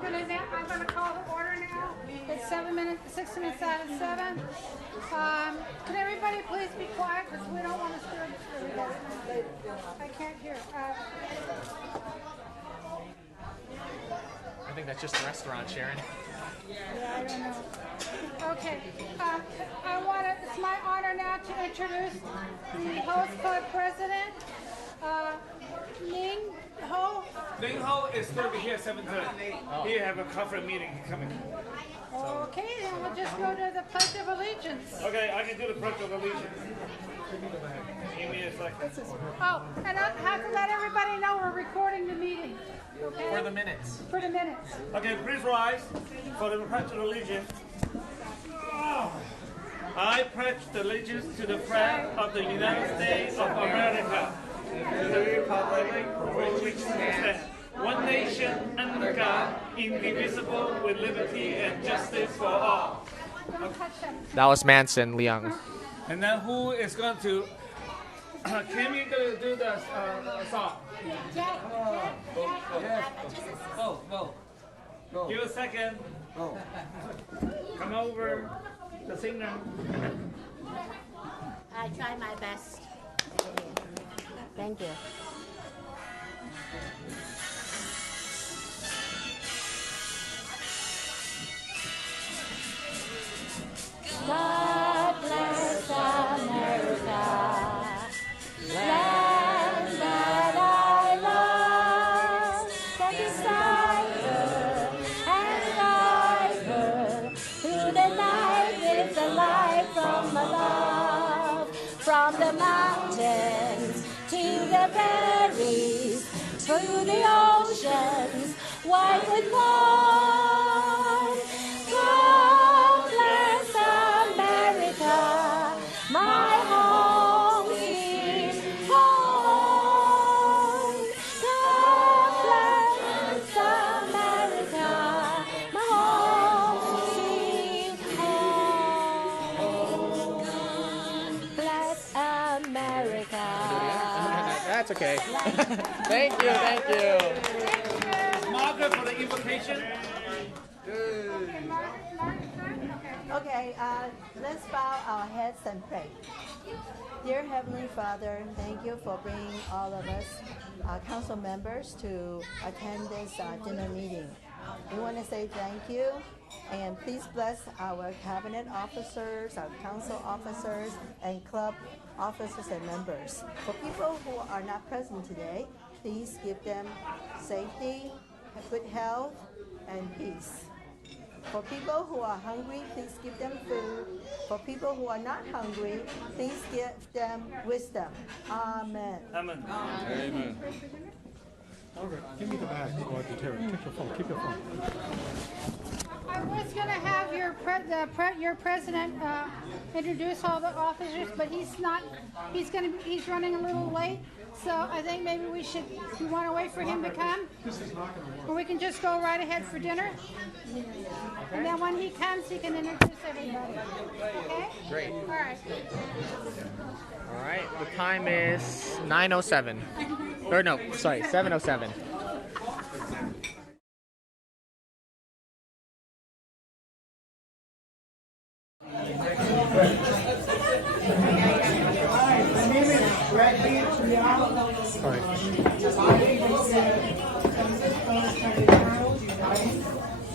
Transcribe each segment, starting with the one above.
I'm gonna call the order now. It's 6 minutes out of 7. Can everybody please be quiet because we don't want to stir everybody. I can't hear. I think that's just a restaurant, Sharon. Yeah, I don't know. Okay. It's my honor now to introduce the host club president, Ning Ho. Ning Ho is going to be here at 7:30. He have a conference meeting coming. Okay, then we'll just go to the Pledge of Allegiance. Okay, I can do the Pledge of Allegiance. Give me a second. Oh, and I have to let everybody know we're recording the meeting. Okay? For the minutes. For the minutes. Okay, please rise for the Pledge of Allegiance. I pledge allegiance to the flag of the United States of America, to the republic for which it stands, one nation under God, indivisible, with liberty and justice for all. Don't touch them. That was Manson Liang. And then who is going to? Can you do the song? Give a second. Come over, the singer. I try my best. Thank you. God bless America, land that I love, that is cyber and fiber, through the night with the light from above, from the mountains to the prairies, through the oceans, wide with one. God bless America, my home sweet home. God bless America, my home sweet home. God bless America. That's okay. Thank you. Margaret for the invocation. Okay, let's bow our heads and pray. Dear Heavenly Father, thank you for bringing all of us, council members, to attend this dinner meeting. We want to say thank you, and please bless our cabinet officers, our council officers, and club officers and members. For people who are not present today, please give them safety, good health, and peace. For people who are hungry, please give them food. For people who are not hungry, please give them wisdom. Amen. Amen. Amen. Margaret, give me the bag so I can carry it. Take your phone. Keep your phone. I was going to have your president introduce all the officers, but he's not. He's running a little late, so I think maybe we should. You want to wait for him to come, or we can just go right ahead for dinner. And then when he comes, he can introduce everybody. Okay? Great. All right. All right. The time is 9:07. Or no, sorry, 7:07.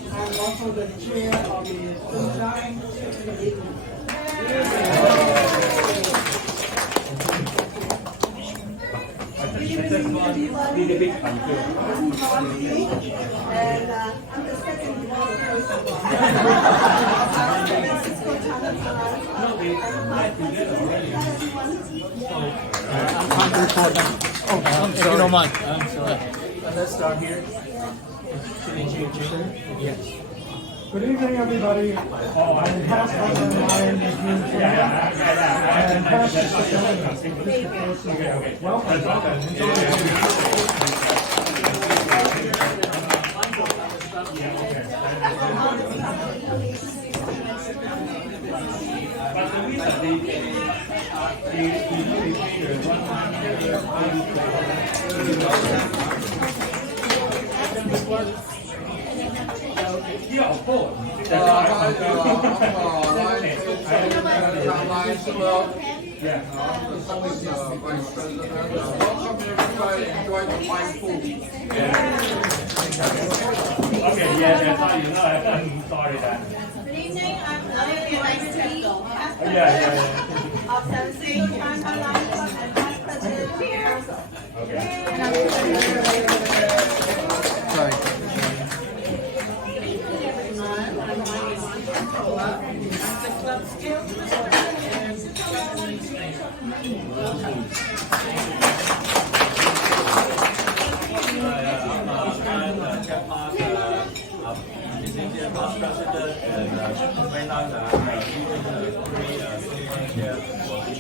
I'm also the chair of the Sunshine. I'm Coffee, and I'm the second person. If you don't mind. I'm sorry. Let's start here. Yes. Good evening, everybody. I'm Pastor Ryan. And Pastor Yeah, of course. Yeah. Welcome everybody, enjoy the fine food. Okay, yeah, that's how you know. I'm sorry that. Good evening, I'm Olivia Vice Yeah. of SFCCLC and Vice President here. Sorry. The club still past president and right now the three here for this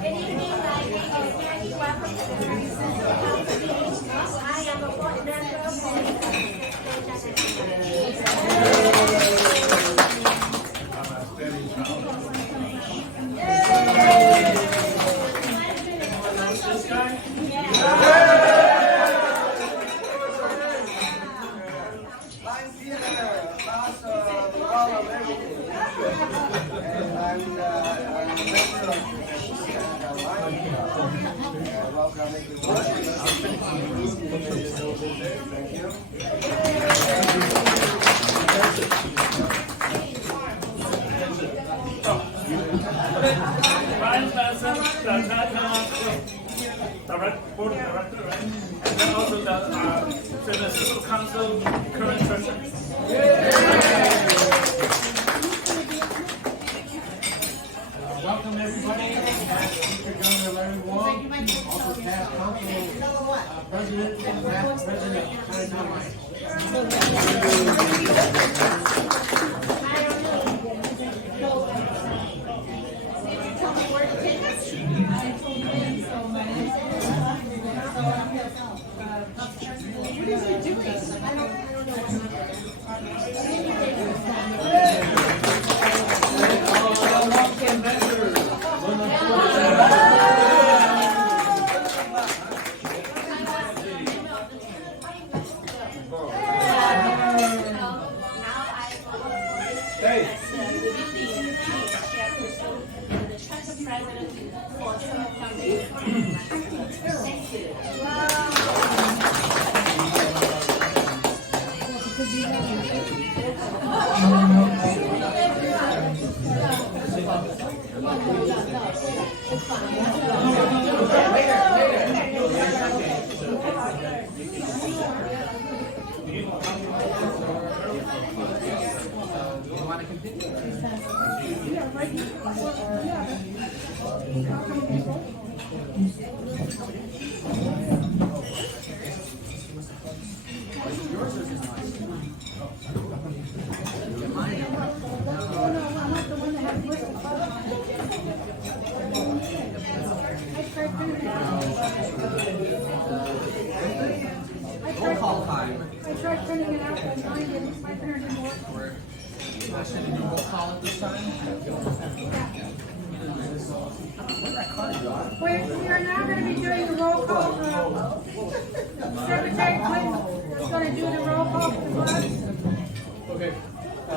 Good evening, my name is Maggie. Welcome to the I am a board member for Vice President, the Chinatown board director, right? And then also the Civil Council current president. Welcome everybody. Past Speaker Governor Larry Wong, also past council president and past president of Chinatown Lions. I tried printing it out, but mine didn't. My printer didn't work. We are now going to be doing the roll call. Secretary Clinton is going to do the roll call for the class. Okay. I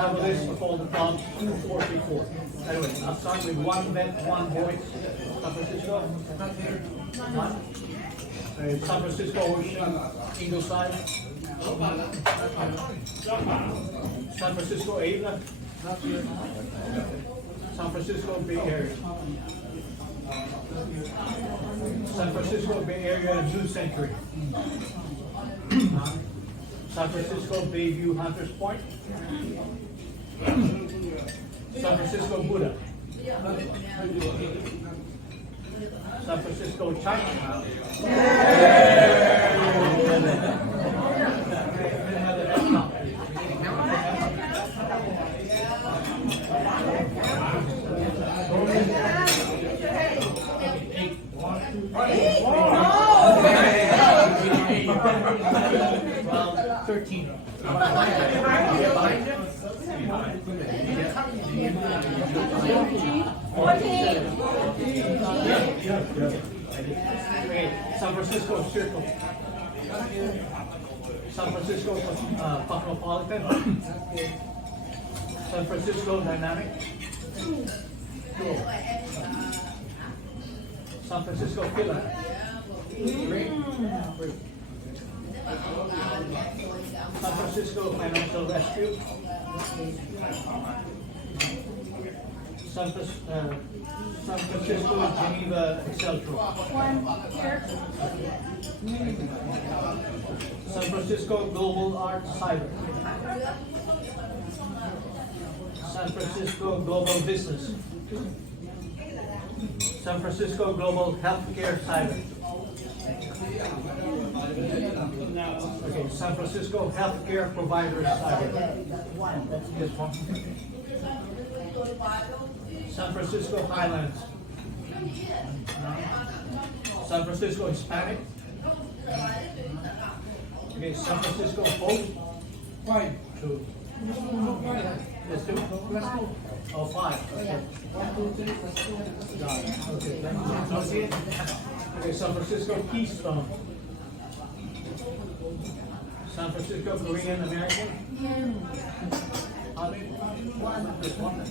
have a list of all the prompts 2, 4, 3, 4. Anyway, I'll start with one men, one voice. San Francisco. One. San Francisco Ocean, Ingleside. San Francisco Ava. San Francisco Bay Area. San Francisco Bay Area Zoo Sanctuary. San Francisco Bayview Hunters Point. San Francisco Buddha. San Francisco Chinatown. Well, 13. Francisco Circle. San Francisco Cosmopolitan. San Francisco Dynamic. Cool. San Francisco Killer. Great. San Francisco Financial Rescue. San Francisco Geneva Excel Group. One here. San Francisco Global Arts Cyber. San Francisco Global Business. San Francisco Global Healthcare Cyber. Okay, San Francisco Healthcare Providers Cyber. This one. San Francisco Highlands. San Francisco Hispanic. Okay, San Francisco Hope. 2. Yes, 2. Oh, 5. Okay. Got it. Okay. Okay, San Francisco Keystone. San Francisco Korean American. This one.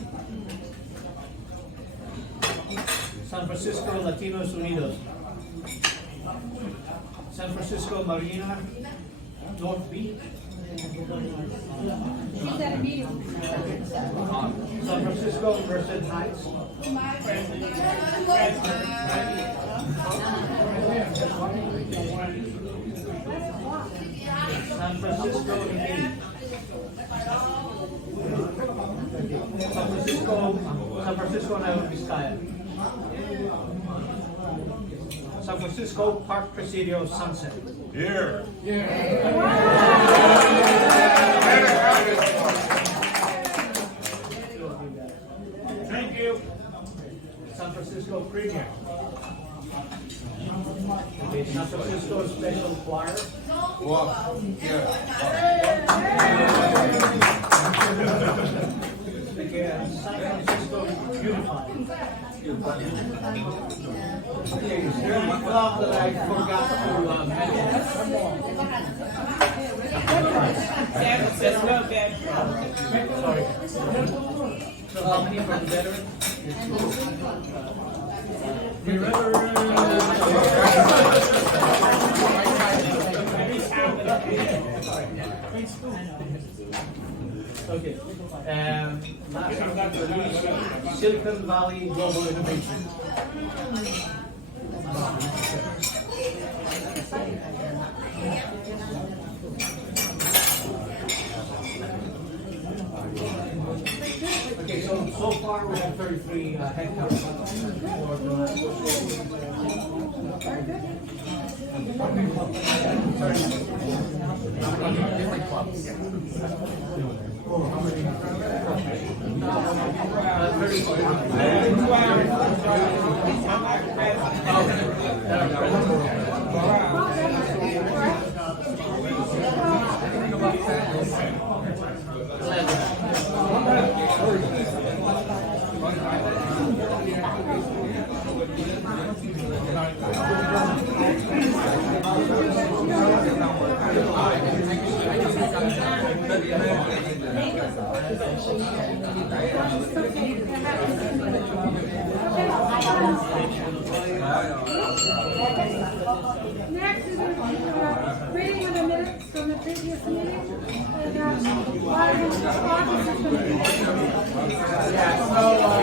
San Francisco Latinos Unidos. San Francisco Marina North Beach. She's at a meeting. San Francisco Merced Heights. San Francisco United. San Francisco Nueva Vizcaya. San Francisco Park Presidio Sunset. Here. Thank you. San Francisco Premier. Okay, San Francisco Special Choir. Okay, San Francisco Unified. Okay, is there any club that I forgot to mention? San Francisco Veterans. Sorry. So how many from veterans? Okay. Last but not least, Silicon Valley Global Innovation. Okay, so far we have 33 headcounts for the different clubs. Next is reading of the minutes from the previous meeting.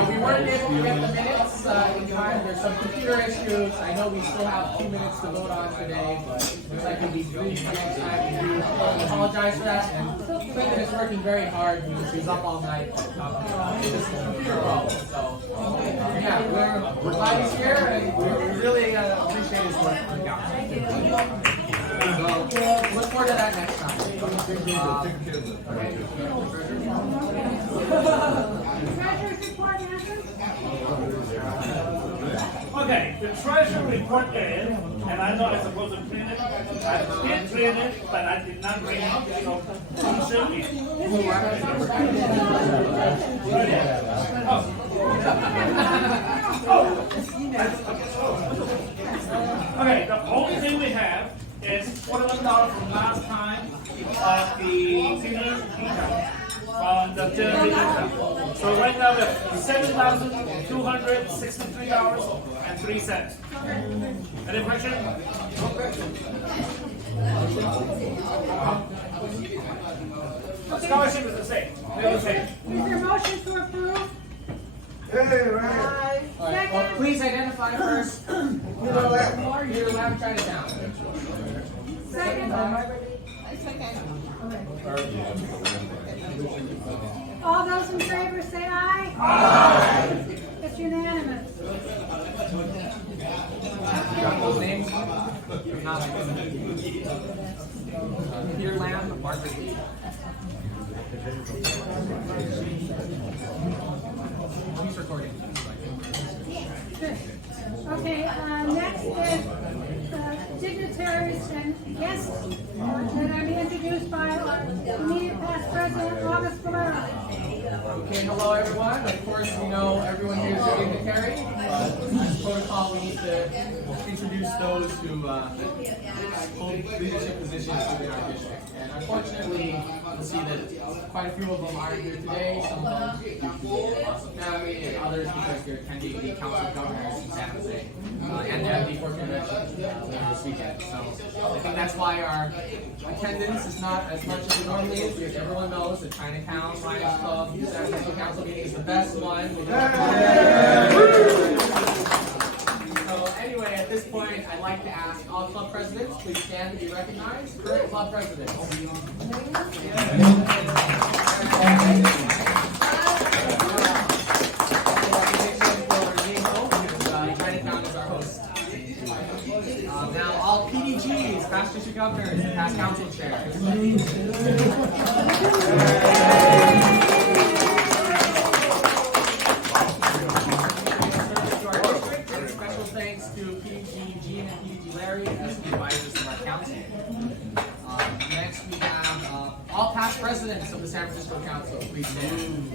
We weren't able to get the minutes in time. There's some computer issues. I know we still have 2 minutes to vote on today, but looks like it'll be brief for next time. We do apologize for that. And Clinton is working very hard. He's up all night. It's just a computer problem. So, yeah, we're glad he's here, and we really appreciate his work for the council. So, look forward to that next time. Okay, the treasury report is, and I know I'm supposed to print it. I did print it, but I did not bring it, so you should be. Oh. Okay, the only thing we have is $41 from last time of the senior income from the third income. So right now we have $7,263.03. Any question? Scholarship is the same. They're the same. Is there a motion to approve? Alright, well, please identify first. You're left, Chinatown. Second. All those in favor say aye. Aye. It's unanimous. Got those names? Peter Lamb, Margaret Lee. He's recording. Okay, next is dignitaries and guests that are being introduced by our immediate past president, August Valera. Okay, hello everyone. Of course, we know everyone here is a dignitary. As protocol, we need to introduce those who hold leadership positions within our district. And unfortunately, you'll see that quite a few of them aren't here today. Some of them due to loss of family, and others because they're attending the Council of Governors in San Jose. And they have the 4th convention later this weekend. So I think that's why our attendance is not as much as it normally is, because everyone knows that Chinatown Lions Club San Francisco Council meeting is the best one. So anyway, at this point, I'd like to ask all club presidents, please stand to be recognized. Current club presidents. Chinatown is our host. Now all PDGs, past district governors, and past council chairs. Special thanks to PDG Gene and PDG Larry as the advisors of our council. Next we have all past presidents of the San Francisco Council. Please stand.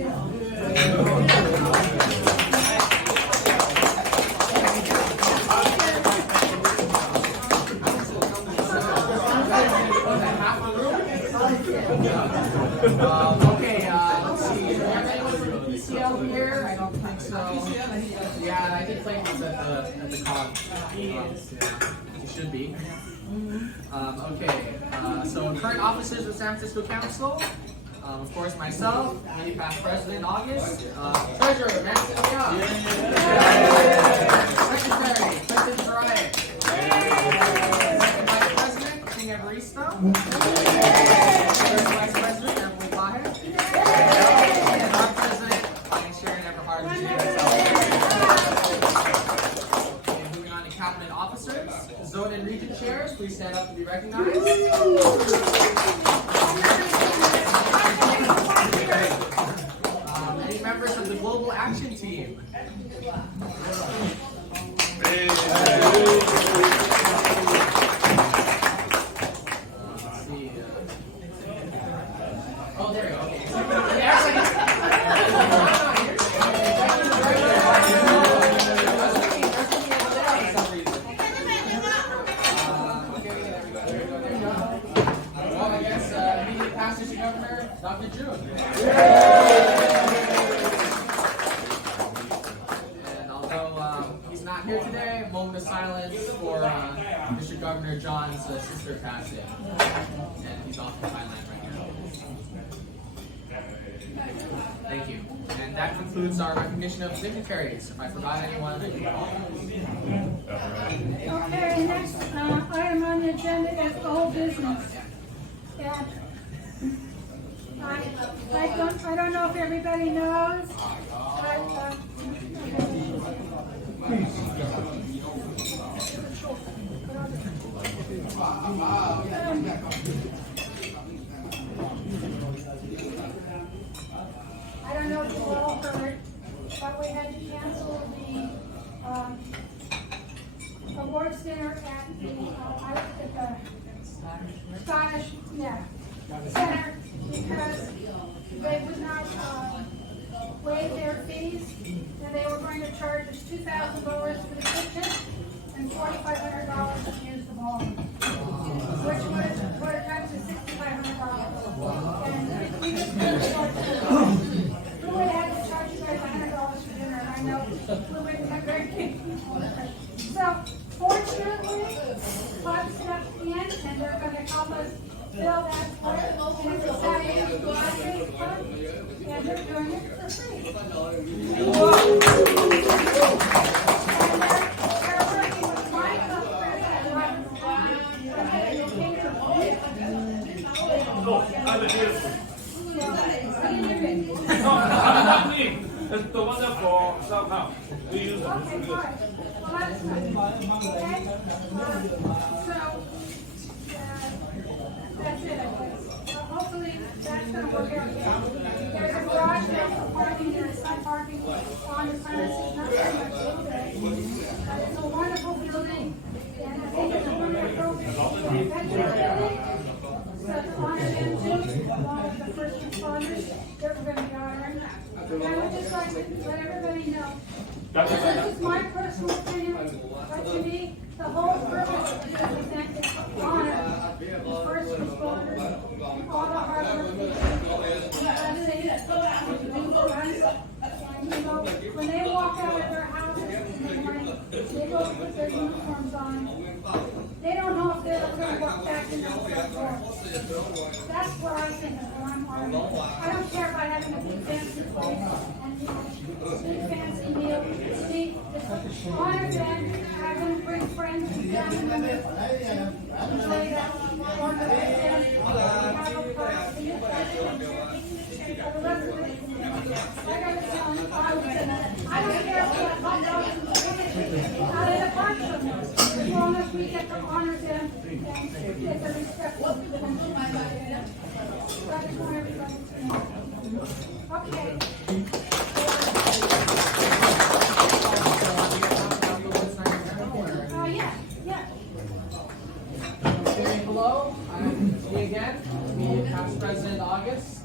Okay, let's see. Do we have anyone from the PCL here? I don't think so. Yeah, I think Clayton was at the con. He should be. Okay, so current officers of San Francisco Council. Of course, myself, many past president August, treasurer Nancy Leon, secretary Clinton Zariah, second vice president King Evarista, first vice president Emily Bahe, and our president Sharon Everhard. And moving on to cabinet officers, zone and region chairs, please stand up to be recognized. Any members of the Global Action Team? Let's see. Oh, there we go. Well, I guess immediate past district governor, Dr. June. Not here today. A moment of silence for District Governor John's sister passing, and he's off to Thailand right now. Thank you. And that concludes our recognition of dignitaries. If I forgot anyone, I can call. Okay, next item on the agenda is old business. Yeah. I don't know if everybody knows, but I don't know if you all heard, but we had to cancel the awards dinner at the Scottish Center because they would not waive their fees, and they were going to charge us $2,000 for the kitchen, and and $4,500 to use the ball, which would have come to $6,500. And we just couldn't afford to. We would have had to charge you guys $100 for dinner, and I know we wouldn't have very good. So fortunately, club stepped in, and they're going to help us fill that sport. And it's a Saturday club, and they're doing it for free. And they're working with my club president. Not me. It's the one that for somehow. We use them. Okay, fine. Well, that's good. Okay? So, that's it, I guess. So hopefully that's gonna work out. There's a garage there for parking, there's some parking on the premises, not very much, a little bit. But it's a wonderful building, and I think it's a wonderful veteran building. So to honor them too, along with the first responders, that we're gonna be honoring. And I would just like to let everybody know, this is my personal opinion, but to me, the whole purpose of this event is to honor the first responders, all the hard work they do, and they do for us. And you know, when they walk out of their houses in the morning, they go put their uniforms on. They don't know if they're going to walk back in the front door. That's what I think of when I'm honoring. I don't care about having a big fancy place and big fancy meal. See, it's honor them, have them bring friends and family members and say that honor them, have a party, see for the rest of the I gotta tell them, I don't care if they're hot dogs and out in the park somewhere. As long as we get to honor them and get the respect of them. I just want everybody to know. Okay. Yeah. Sitting below, I'm me again, me past President August.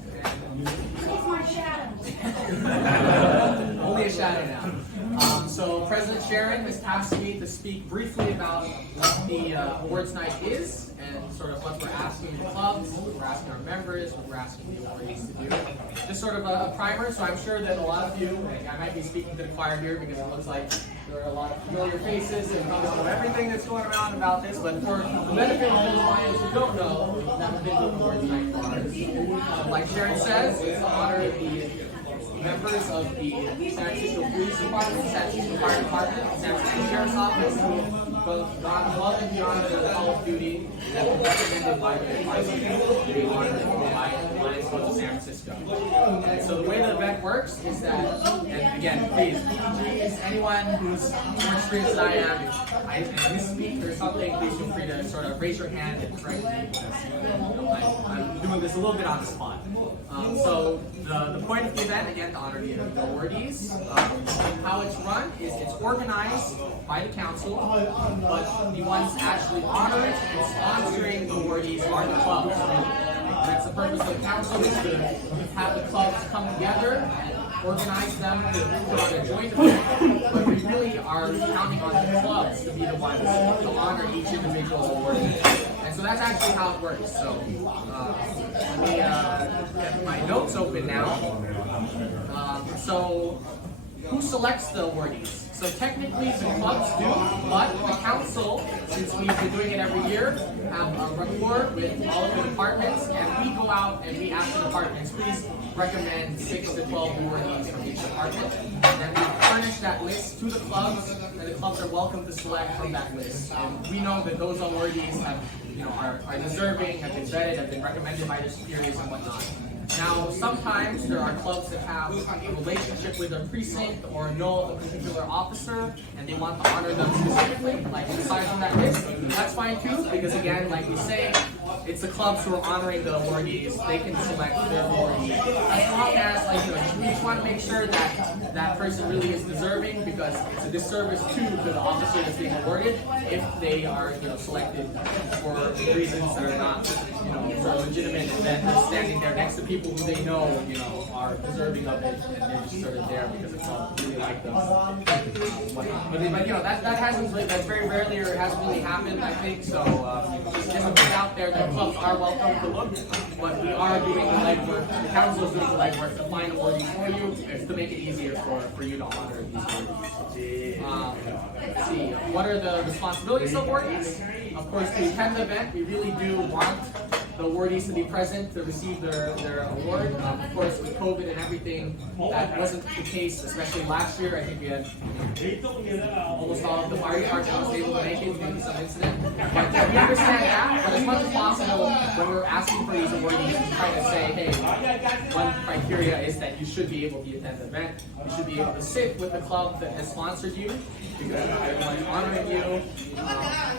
He's my shadow. Only a shadow now. So President Sharon has tasked me to speak briefly about what the awards night is and sort of what we're asking the clubs, what we're asking our members, what we're asking the awardees to do. Just sort of a primer, so I'm sure that a lot of you, I might be speaking to the choir here because it looks like there are a lot of familiar faces and probably know everything that's going around about this, but for the benefit of those Lions who don't know, that have been the awards night for us. Like Sharon says, it's to honor the members of the San Francisco Police Department, San Francisco Fire Department, San Francisco Sheriff's Office, who both gone above and beyond their call of duty that were recommended by the advisory to be honored by the Lions Club of San Francisco. And so the way the event works is that, and again, please, anyone who's more experienced than I am, if I misspeak or something, please feel free to sort of raise your hand and correct me, because I'm doing this a little bit on the spot. So the point of the event, again, to honor the awardees, how it's run is it's organized by the council, but the ones actually honoring and sponsoring the awardees are the clubs. That's the purpose of the council, is to have the clubs come together and organize them to put on a joint event, but we really are counting on the clubs to be the ones to honor each individual awardee. And so that's actually how it works. So let me get my notes open now. So who selects the awardees? So technically the clubs do, but the council, since we've been doing it every year, have a rapport with all of the departments, and we go out and we ask the departments, please recommend 6 to 12 awardees from each department. And then we furnish that list to the clubs, and the clubs are welcome to select from that list. And we know that those awardees have, are deserving, have been vetted, have been recommended by their superiors and whatnot. Now, sometimes there are clubs that have a relationship with a precinct or know a particular officer, and they want to honor them specifically, like aside from that list. That's fine too, because again, like we say, it's the clubs who are honoring the awardees. They can select their awardee. As long as, we just want to make sure that that person really is deserving, because it's a disservice to the officer that's being awarded if they are, selected for reasons that are not, legitimate, and then standing there next to people who they know, are are deserving of it, and they're just sort of there because the club really like them. But you know, that hasn't really, that's very rarely, or it hasn't really happened, I think. So just to put out there that clubs are welcome to look, but we are doing the legwork. The council is doing the legwork to find awardees for you. It's to make it easier for you to honor these awardees. Let's see, what are the responsibilities of awardees? Of course, to attend the event, we really do want the awardees to be present to receive their award. Of course, with COVID and everything, that wasn't the case, especially last year. I think we had almost all of the fire department was able to make it due to some incident. But we understand that, but as much as possible, when we're asking for these awardees, we're trying to say, hey, one criteria is that you should be able to attend the event. You should be able to sit with the club that has sponsored you, because everyone's honoring you.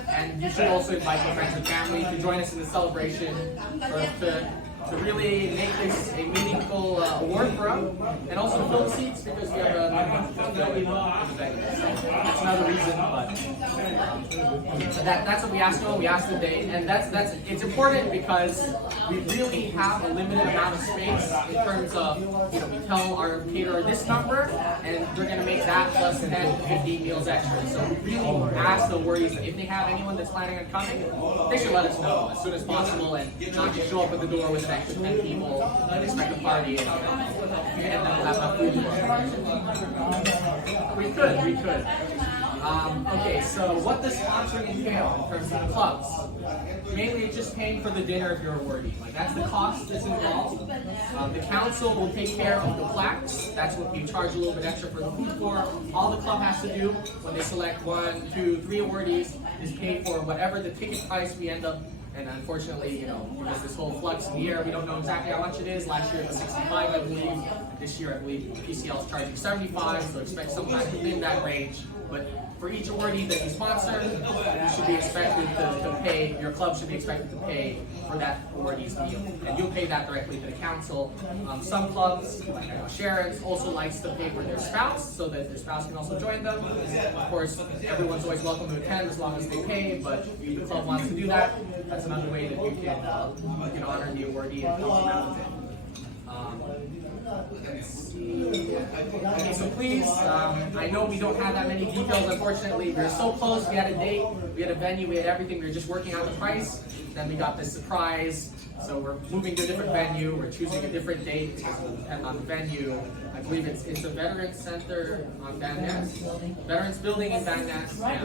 And you should also invite your friends and family to join us in the celebration, to really make this a meaningful award for us, and also to fill the seats because we have a building in the venue. So that's another reason, but that's what we asked for. We asked the date, and it's important because we really have a limited amount of space in terms of, you know, we tell our caterer this number, and they're going to make that plus 10, 15 meals extra. So we really ask the awardees that if they have anyone that's planning on coming, they should let us know as soon as possible, and not just show up at the door with an extra 10 people and expect a party and then we'll have enough food for it. We could. Okay, so what does sponsoring entail in terms of the clubs? Mainly it's just paying for the dinner if you're a awardee. Like, that's the cost that's involved. The council will take care of the plaques. That's what we charge a little bit extra for the food for. All the club has to do when they select 1, 2, 3 awardees is pay for whatever the ticket price we end up. And unfortunately, you know, because this whole flux in the air, we don't know exactly how much it is. Last year it was 65, I believe. This year, I believe PCL is charging 75, so expect somewhere within that range. But for each awardee that you sponsor, you should be expected to pay, your club should be expected to pay for that awardee's meal. And you'll pay that directly to the council. Some clubs, like Sharon's, also likes to pay for their spouse, so that their spouse can also join them. Of course, everyone's always welcome to attend as long as they pay, but if the club wants to do that, that's another way that you can honor the awardee and help them out with it. Let's see. Okay, so please, I know we don't have that many details, unfortunately. We're so close. We had a date, we had a venue, we had everything. We were just working out the price. Then we got this surprise. So we're moving to a different venue. We're choosing a different date because it will depend on the venue. I believe it's the Veterans Center on Van Ness. Veterans Building in Van Ness. Yeah.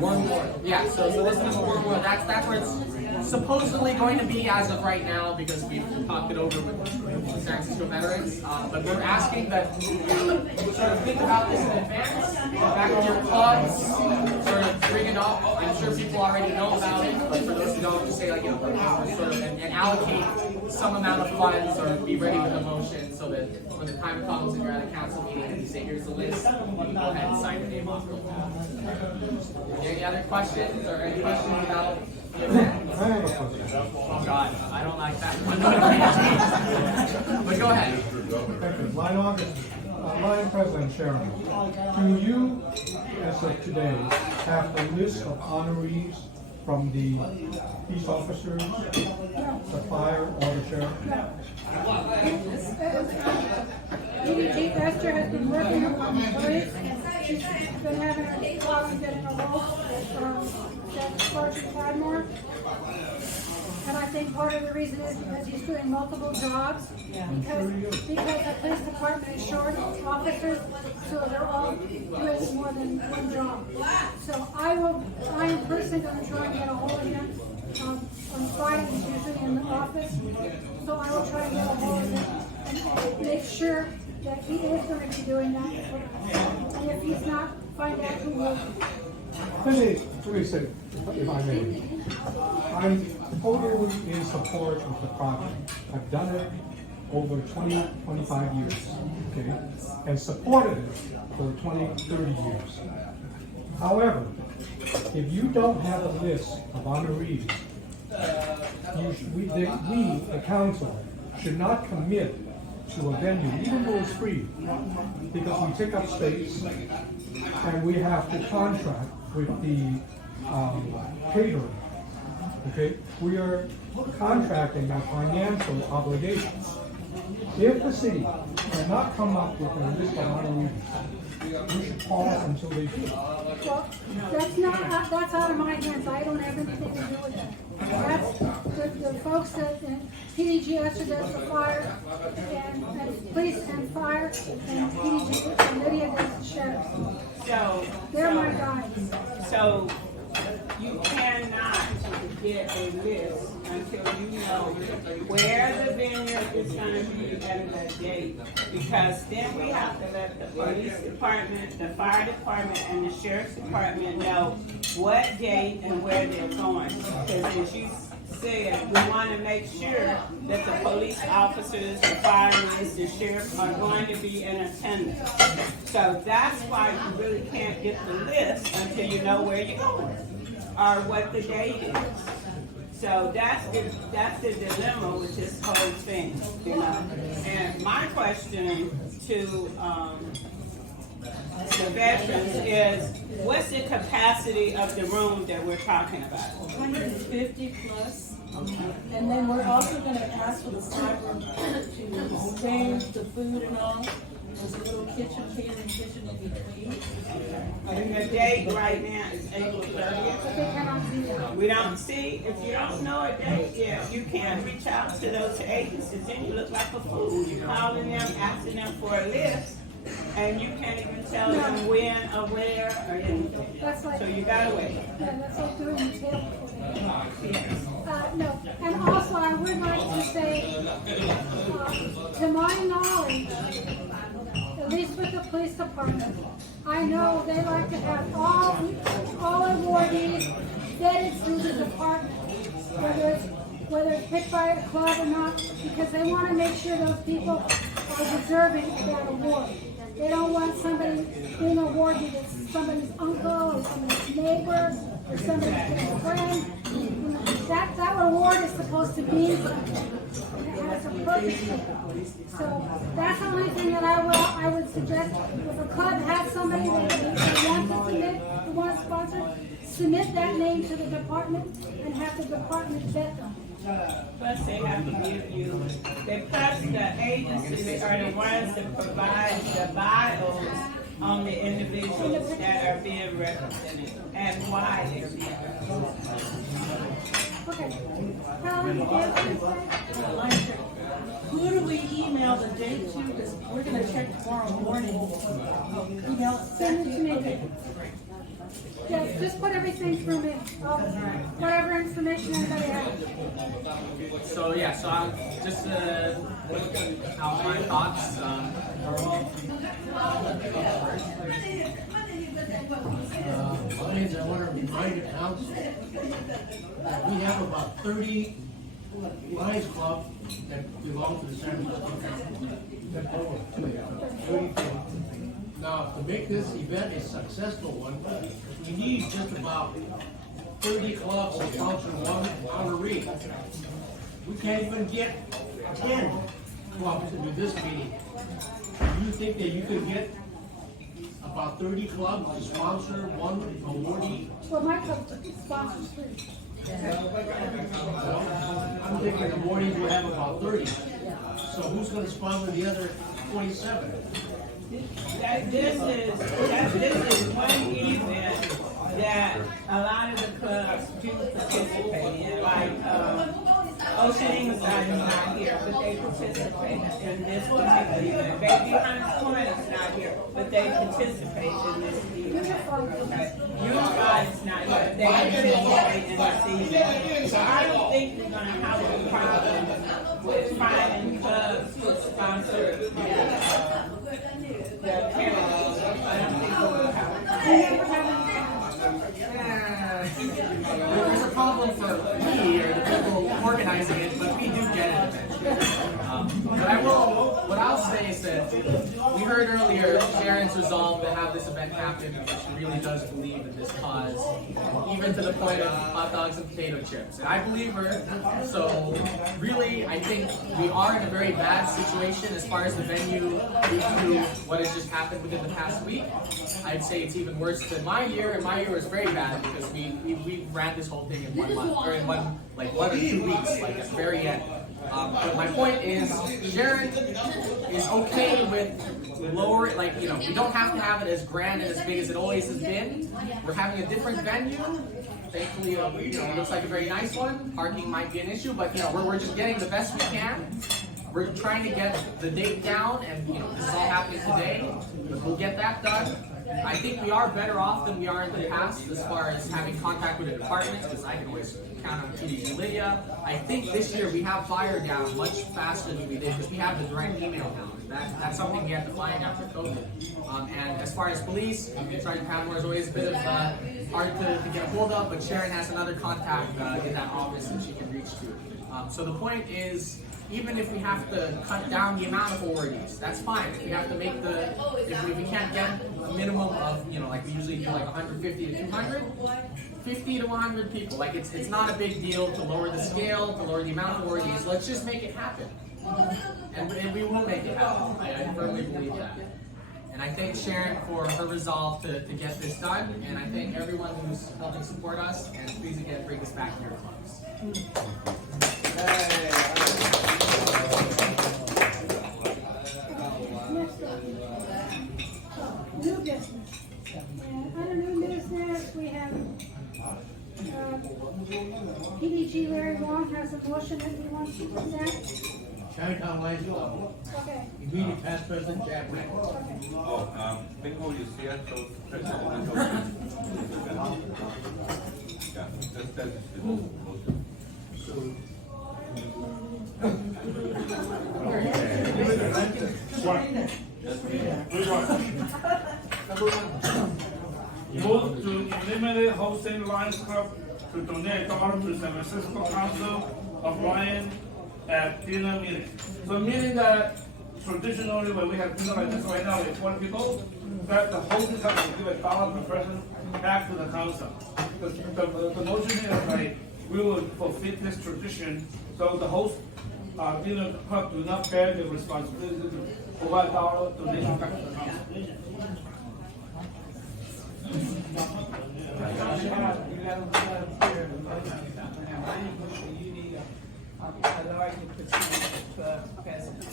Warm. Yeah, so this is Warm. That's where it's supposedly going to be as of right now, because we've talked it over with San Francisco veterans. But we're asking that you sort of think about this in advance, back to your clubs, sort of bring it up. I'm sure people already know about it, but for those who don't, just say, like, sort of, and allocate some amount of funds, or be ready with a motion, so that when the time comes and you're at a council meeting and you say, here's the list, you can go ahead and sign your name off real fast. Any other questions, or any questions about the event? I have a question. Oh God, I don't like that one. But go ahead. Thank you. Line President Sharon, do you, as of today, have a list of honorees from the peace officers, the fire, or the sheriff? Chief Esther has been working on the police. She's been having a problem getting a role from Sergeant Cadmore. And I think part of the reason is because he's doing multiple jobs. Because the police department is short officers, so they're all doing more than one job. So I am personally going to try and get a hold of him. On Friday, he's usually in the office. So I will try and get a hold of him and make sure that he is going to be doing that. And if he's not, find out who will. Let me say, if I may, I'm totally in support of the project. I've done it over 20, 25 years, okay, and supported it for 20, 30 years. However, if you don't have a list of honorees, we, the council, should not commit to a venue, even though it's free, because we take up space and we have to contract with the caterer. Okay, we are contracting our financial obligations. If the city cannot come up with a list of honorees, we should pause until they do. Well, that's out of my hands. I don't have anything to do with that. That's the folks that PDGS who does the fire and police and fire and PDG and Lydia does the sheriff. So They're my guys. So you cannot get a list until you know where the vineyard is going to be at that date, because then we have to let the police department, the fire department, and the sheriff's department know what date and where they're going. Because as you said, we want to make sure that the police officers, the firemen, the sheriff are going to be in attendance. So that's why you really can't get the list until you know where you're going or what the date is. So that's the dilemma with this whole thing, you know. And my question to the veterans is, what's the capacity of the room that we're talking about? 150 plus. And then we're also going to ask for the staff to change the food and all. There's a little catering kitchen in between. And the date right now is April 30th. We don't see, if you don't know a date yet, you can't reach out to those agencies, then you look like a fool. You're calling them, asking them for a list, and you can't even tell them when or where or anything. So you gotta wait. Yeah, that's like doing the table for them. No, and also I would like to say, to my knowledge, at least with the police department, I know they like to have all awardees vetted through the department, whether it's picked by a club or not, because they want to make sure those people are deserving of that award. They don't want somebody being awarded that's somebody's uncle or somebody's neighbor or somebody's friend. That award is supposed to be something. It has a purpose to it. So that's the only thing that I would suggest. If a club has somebody that they want to submit, who wants to sponsor, submit that name to the department and have the department vet them. Plus they have to give you, plus the agencies are the ones that provide the bios on the individuals that are being represented and why they're being represented. Okay. Helen, you have to Who do we email the date to? Because we're going to check tomorrow morning. Email it. send it to me. Yes, just put everything through me. Whatever information anybody has. So yeah, so I'll just outline thoughts. Lions, I want to remind the council that we have about 30 Lions Club that belong to the San Francisco. Now, to make this event a successful one, we need just about 30 clubs to sponsor one honoree. We can't even get 10 clubs to do this meeting. Do you think that you could get about 30 clubs to sponsor one awardee? Well, my club sponsors three. I'm thinking the awardees will have about 30. So who's going to sponsor the other 27? This is one event that a lot of the clubs do participate in, like Ocean is not here, but they participate in this particular event. Baby Hunter's Point is not here, but they participate in this event. Unified is not here, they participate in this event. So I don't think we're going to have a problem with finding clubs to sponsor the parents. I don't think we'll have a problem. There's a problem for me or the people organizing it, but we do get it eventually. What I'll say is that we heard earlier Sharon's resolve to have this event happen because she really does believe in this cause, even to the point of hot dogs and potato chips. And I believe her. So really, I think we are in a very bad situation as far as the venue due to what has just happened within the past week. I'd say it's even worse than my year, and my year was very bad because we ran this whole thing in 1 month, or in 1 or 2 weeks, like at the very end. But my point is, Sharon is okay with lower, like, you know, we don't have to have it as grand and as big as it always has been. We're having a different venue. Thankfully, you know, it looks like a very nice one. Parking might be an issue, but you know, we're just getting the best we can. We're trying to get the date down, and you know, this is all happening today. We'll get that done. I think we are better off than we are in the past as far as having contact with the departments, because I can always count on TDG Lydia. I think this year we have fire down much faster than we did because we have the direct email now. That's something we had to find after COVID. And as far as police, Sergeant Padmore is always a bit of hard to get a hold of, but Sharon has another contact in that office that she can reach to. So the point is, even if we have to cut down the amount of awardees, that's fine. If we have to make if we can't get a minimum of, you know, like we usually do like 150 to 200, 50 to 100 people. Like it's not a big deal to lower the scale, to lower the amount of awardees. Let's just make it happen. And we will make it happen. I firmly believe that. And I thank Sharon for her resolve to get this done. And I thank everyone who's helping support us. And please again, bring us back to your clubs. New business. And under new business, we have PDG Larry Wong has a motion that he wants to present. Chinatown Lions Club, Okay. immediate past president Jack Rick. Bingo is here, so President yeah, that's the motion. Move to eliminate hosting Lions Club to donate $1 to San Francisco Council of Lions at dinner meeting. So meaning that traditionally when we have dinner like this right now with 20 people, that the hosting company will give $1 per person back to the council. The motion is like we will fulfill this tradition, so the host dinner club do not bear the responsibility to provide $1 donation back to the council.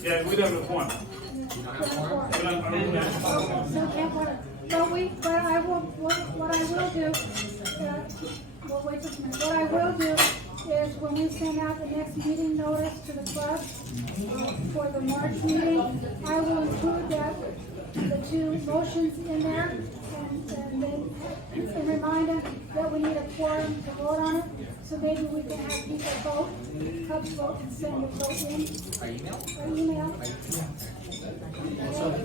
Yeah, we don't reform. So can't put it. But I will, what I will do, well, wait just a minute. What I will do is when we send out the next meeting notice to the club for the March meeting, I will include the two motions in there and then remind them that we need a quorum to vote on it. So maybe we can have people vote, clubs vote and send the vote in. By email? By email. So the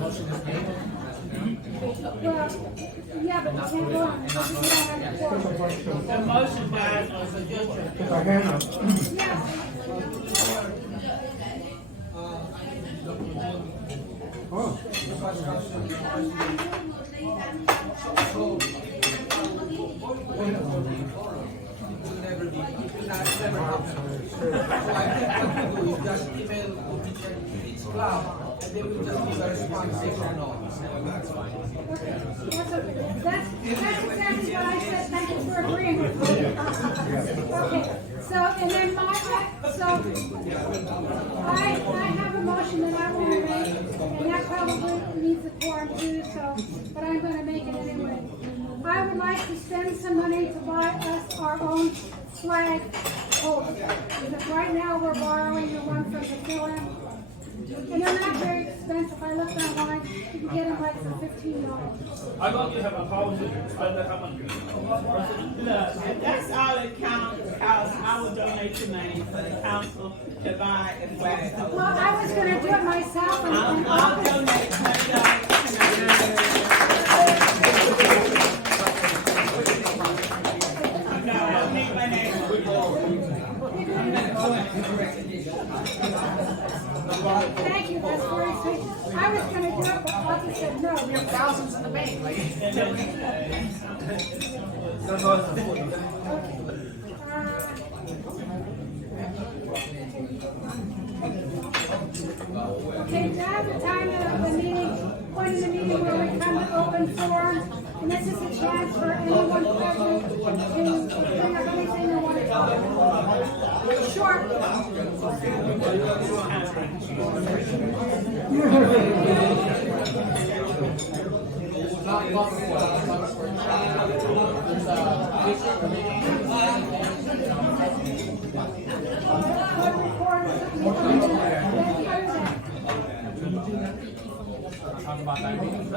motion is made? Well, yeah, but we can't vote on it because we don't have a quorum. The motion dies on suggestion. Put our hand up. Yeah. Oh. Never be. It never happens. So I think what we do is just email each club, and they will just give a response yes or no. That's fine. That's okay. That's exactly what I said. Thank you for agreeing with me. Okay. So and then I have a motion that I want to make, and that probably needs a quorum too. So, but I'm going to make it anyway. I would like to spend some money to buy us our own flag holder. Because right now we're borrowing the one from the KLM. And they're not very expensive. I looked online, you can get them like for $15. I thought you have a policy to spend that money. Look, that's all it counts, because I will donate the money for the council to buy a flag. Well, I was going to do it myself. And I'll donate $20 tonight. No, I'll make my name. Thank you, that's very sweet. I was going to do it, but Bucky said no. We have thousands in the bank. Like. Okay, now the time of the meeting, point in the meeting where we come to open forum And this is a chance for anyone present to bring up anything they want to talk about. Short. Not welcome for Talk about diabetes.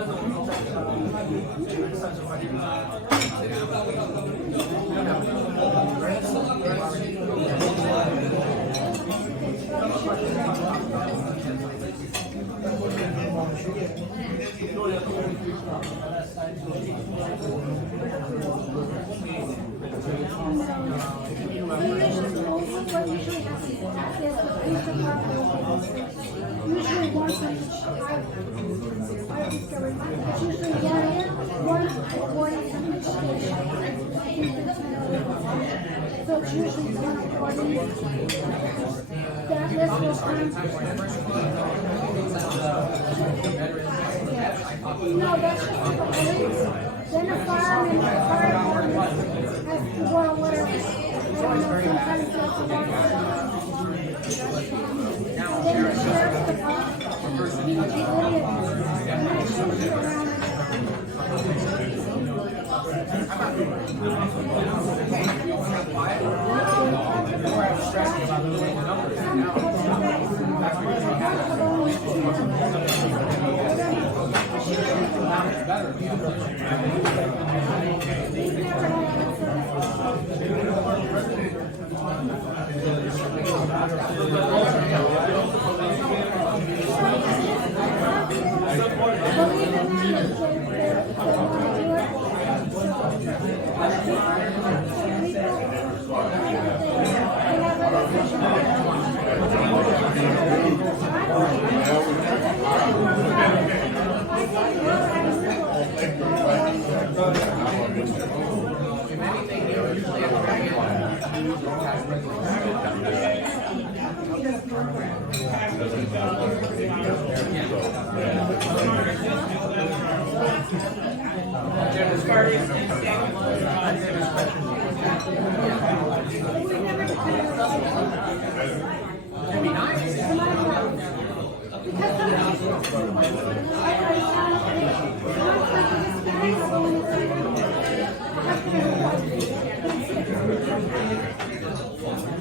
Usually once a I've discovered it's usually one in, one recording from each station. So it's usually one recording. That list will come. No, that's just the police. Then the fireman, the fire department has to go or whatever. I don't know, sometimes that's a long time. Then the sheriff's department, he would be limited, and that shows you around.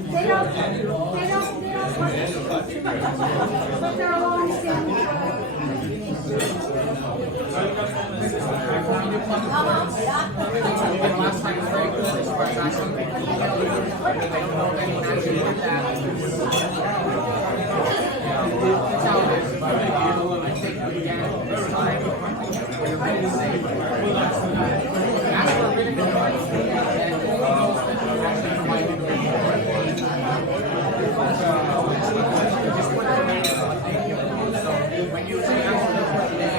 They don't but they're long last time was very good as far as actually I don't know if anyone actually did that. It's how it is, but I think again this time when you're ready to say that's for really good advice and actually provide you just want to make thank you. So when you say actually today,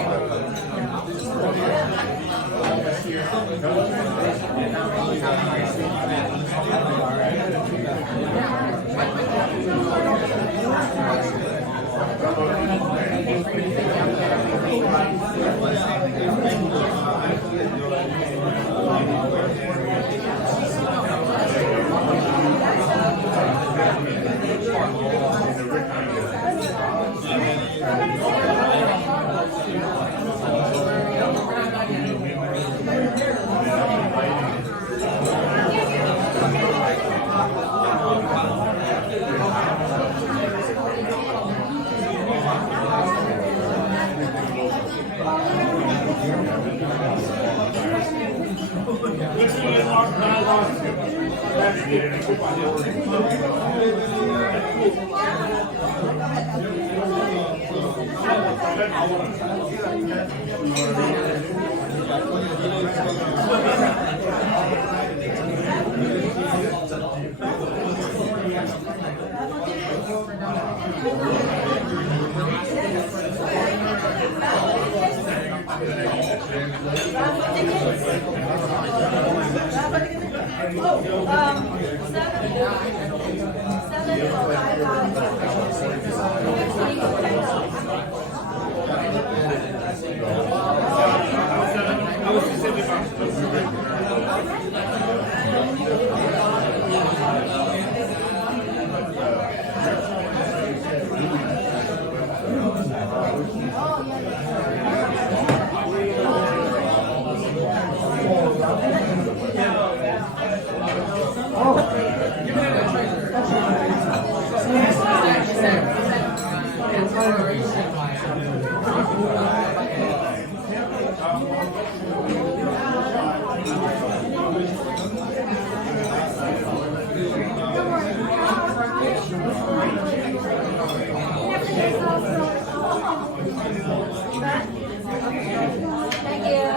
I was specific about Thank you.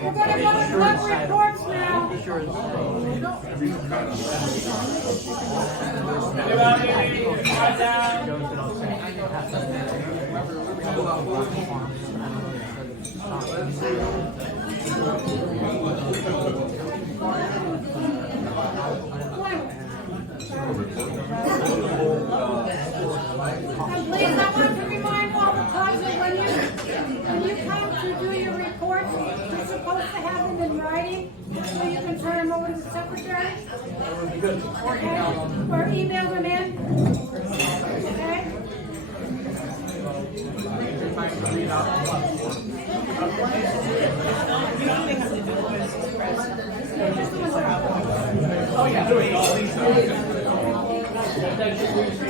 We're gonna go to club reports now. And please, I want to remind all the clubs that when you come to do your reports, you're supposed to have them in writing so you can turn them over to the secretary. Okay? Or email them in. Okay?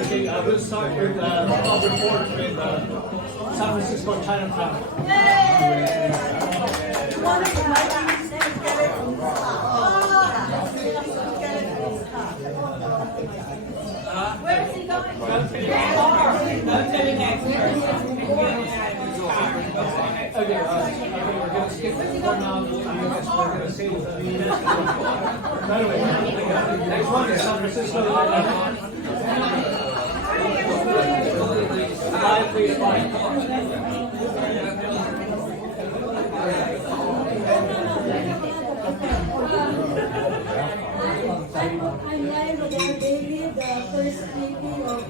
Okay, we'll start with club report with San Francisco Chinatown. Where is he going? Okay, we're gonna skip for now. We're gonna say by the way, next one is San Francisco. 535. I'm live with our baby, the first VP of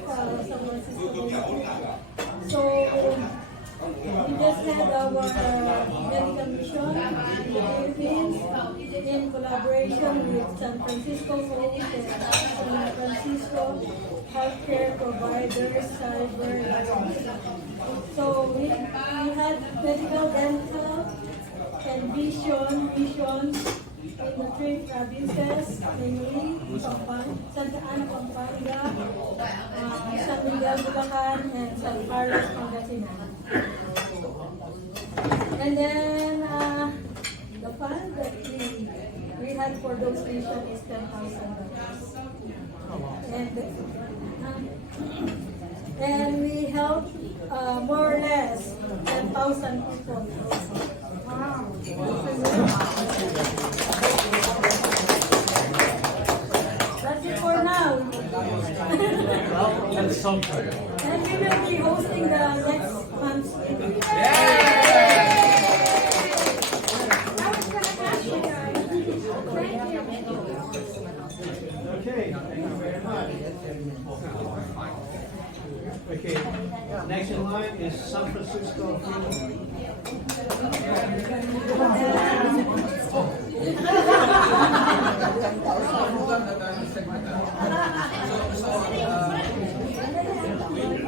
San Francisco. So, we just had our medical mission in the Philippines in collaboration with San Francisco Police and San Francisco healthcare providers, cyber. So we had medical, dental, and vision in the three provinces, namely Santa Ana, Pampanga, San Miguel, Bulacan, and San Carlos, Pangasinan. And then the fund that we had for those missions is $10,000. And we helped more or less 10,000 people. Wow. That's it for now. That's something. And we will be hosting the next month's meeting. I was going to ask you guys. Thank you. Okay, thank you very much. Okay, next in line is San Francisco.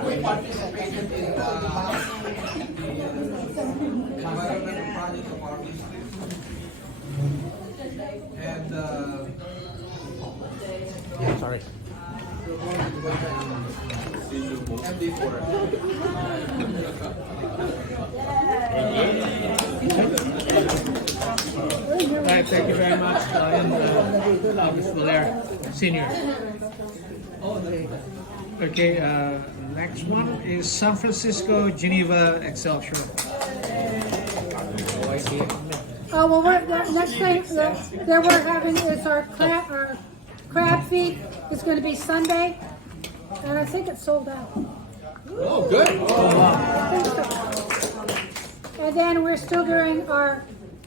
We participated in the environmental project of our district. And Sorry. MD4. All right, thank you very much, Mr. Blair, Senior. Okay, next one is San Francisco, Geneva, Excelsior. Oh, well, the next thing that we're having is our crab feed. It's going to be Sunday, and I think it's sold out. Oh, good. And then we're still doing our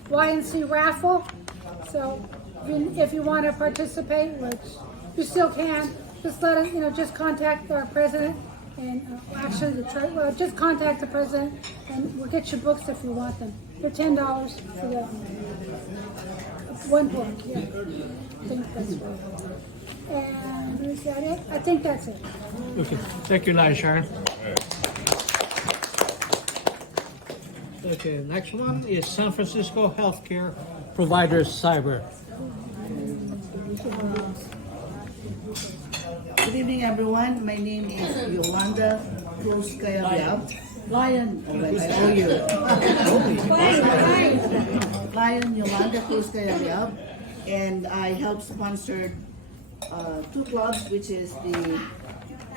YNC raffle. So if you want to participate, which you still can, just let us, just contact our president and just contact the president and we'll get you books if you want them. They're $10 for the one book. Yeah, I think that's right. And is that it? I think that's it. Okay, thank you, Lai Sharon. Okay, next one is San Francisco Healthcare Providers Cyber. Good evening, everyone. My name is Yolanda Cruz Cayabyab. Lion, I owe you. Lion Yolanda Cruz Cayabyab, and I help sponsor two clubs, which is the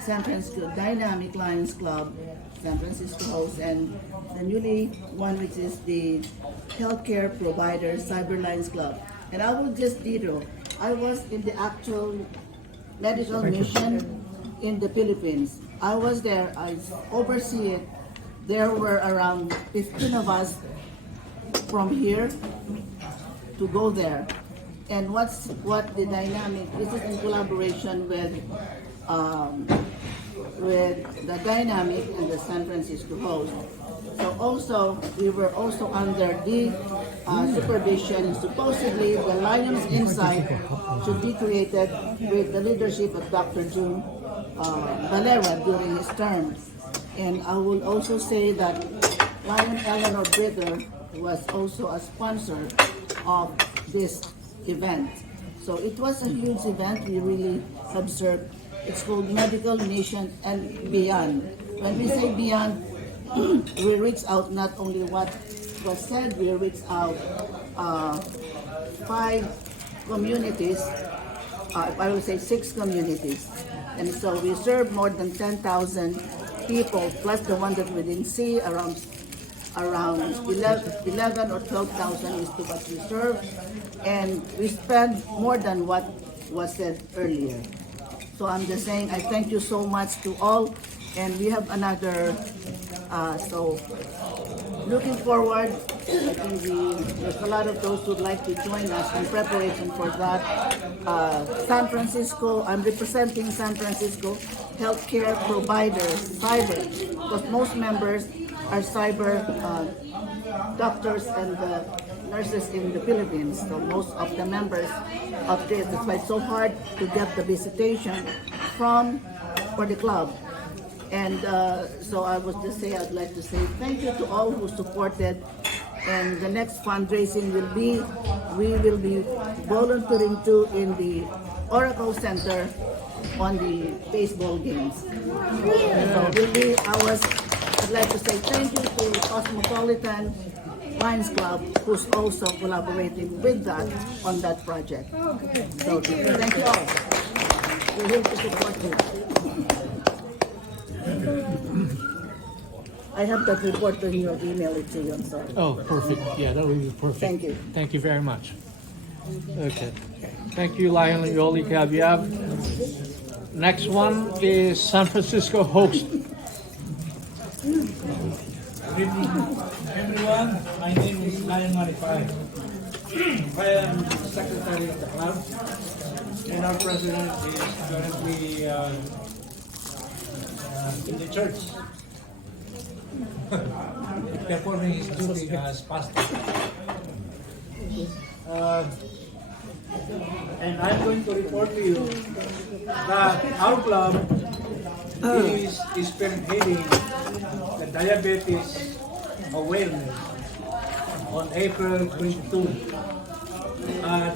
San Francisco Dynamic Lions Club, San Francisco host, and the newly one, which is the Healthcare Provider Cyber Lions Club. And I will just detail. I was in the actual medical mission in the Philippines. I was there. I oversee it. There were around 15 of us from here to go there. And what the dynamic, this is in collaboration with the Dynamic and the San Francisco host. So also, we were also under the supervision. Supposedly, the Lions Insight should be created with the leadership of Dr. June Valera during his term. And I will also say that Lion Eleanor Britter was also a sponsor of this event. So it was a huge event. We really observed. It's called Medical Mission and Beyond. When we say beyond, we reach out not only what was said, we reach out 5 communities, I would say 6 communities. And so we serve more than 10,000 people, plus the one that we didn't see, around 11 or 12,000 is to what we serve. And we spend more than what was said earlier. So I'm just saying, I thank you so much to all. And we have another, so looking forward, I think there's a lot of those who'd like to join us in preparation for that. San Francisco, I'm representing San Francisco Healthcare Providers, Cyber, because most members are cyber doctors and nurses in the Philippines. So most of the members of this, that's why it's so hard to get the visitation for the club. And so I would just say, I'd like to say thank you to all who supported. And the next fundraising will be, we will be volunteering to in the Oracle Center on the baseball games. So I'd like to say thank you to Cosmopolitan Lions Club, who's also collaborating with that on that project. Okay, So thank you all. We're here to support you. I have that report to you, I'll email it to you, I'm sorry. Oh, perfect. Yeah, that would be perfect. Thank you. Thank you very much. Okay. Thank you, Lion Yoli Cabiab. Next one is San Francisco host. Good evening, everyone. My name is Lion Marify. I am secretary of the club, and our president is currently in the church, performing his duty as pastor. And I'm going to report to you that our club is spearheading the diabetes awareness on April 22 at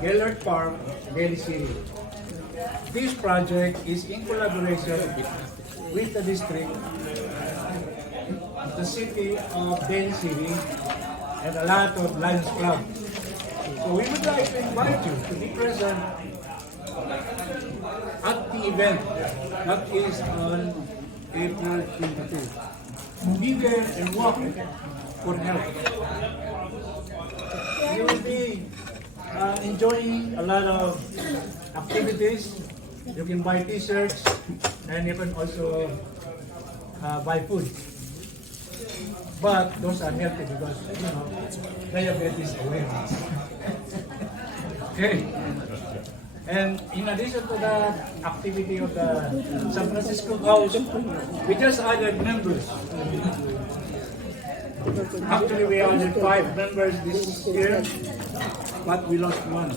Gellert Park, Daly City. This project is in collaboration with the district, the city of Daly City, and a lot of Lions Club. So we would like to invite you to be present at the event that is on April 22. Be there and walk for health. You will be enjoying a lot of activities. You can buy t-shirts and you can also buy food. But those are healthy because, diabetes awareness. Okay. And in addition to the activity of the San Francisco House, we just added members. Actually, we added 5 members this year, but we lost 1.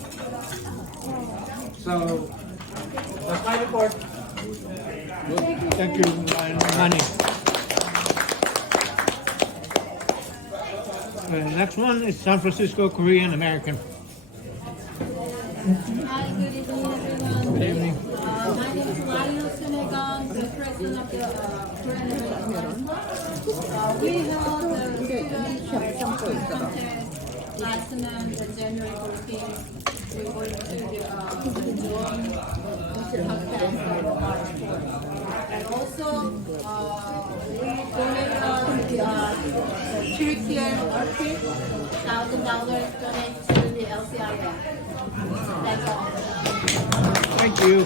So, that's my report. Thank you, Manny. Next one is San Francisco Korean American. Hi, good evening, everyone. Good evening. My name is Lionel Senegang, the president of the Korean American. We held the contest last month, on January 14th. We went to the dorm contest for our sport. And also, we donated our Turkey outfit, $1,000 donated to the LCIF. That's all. Thank you.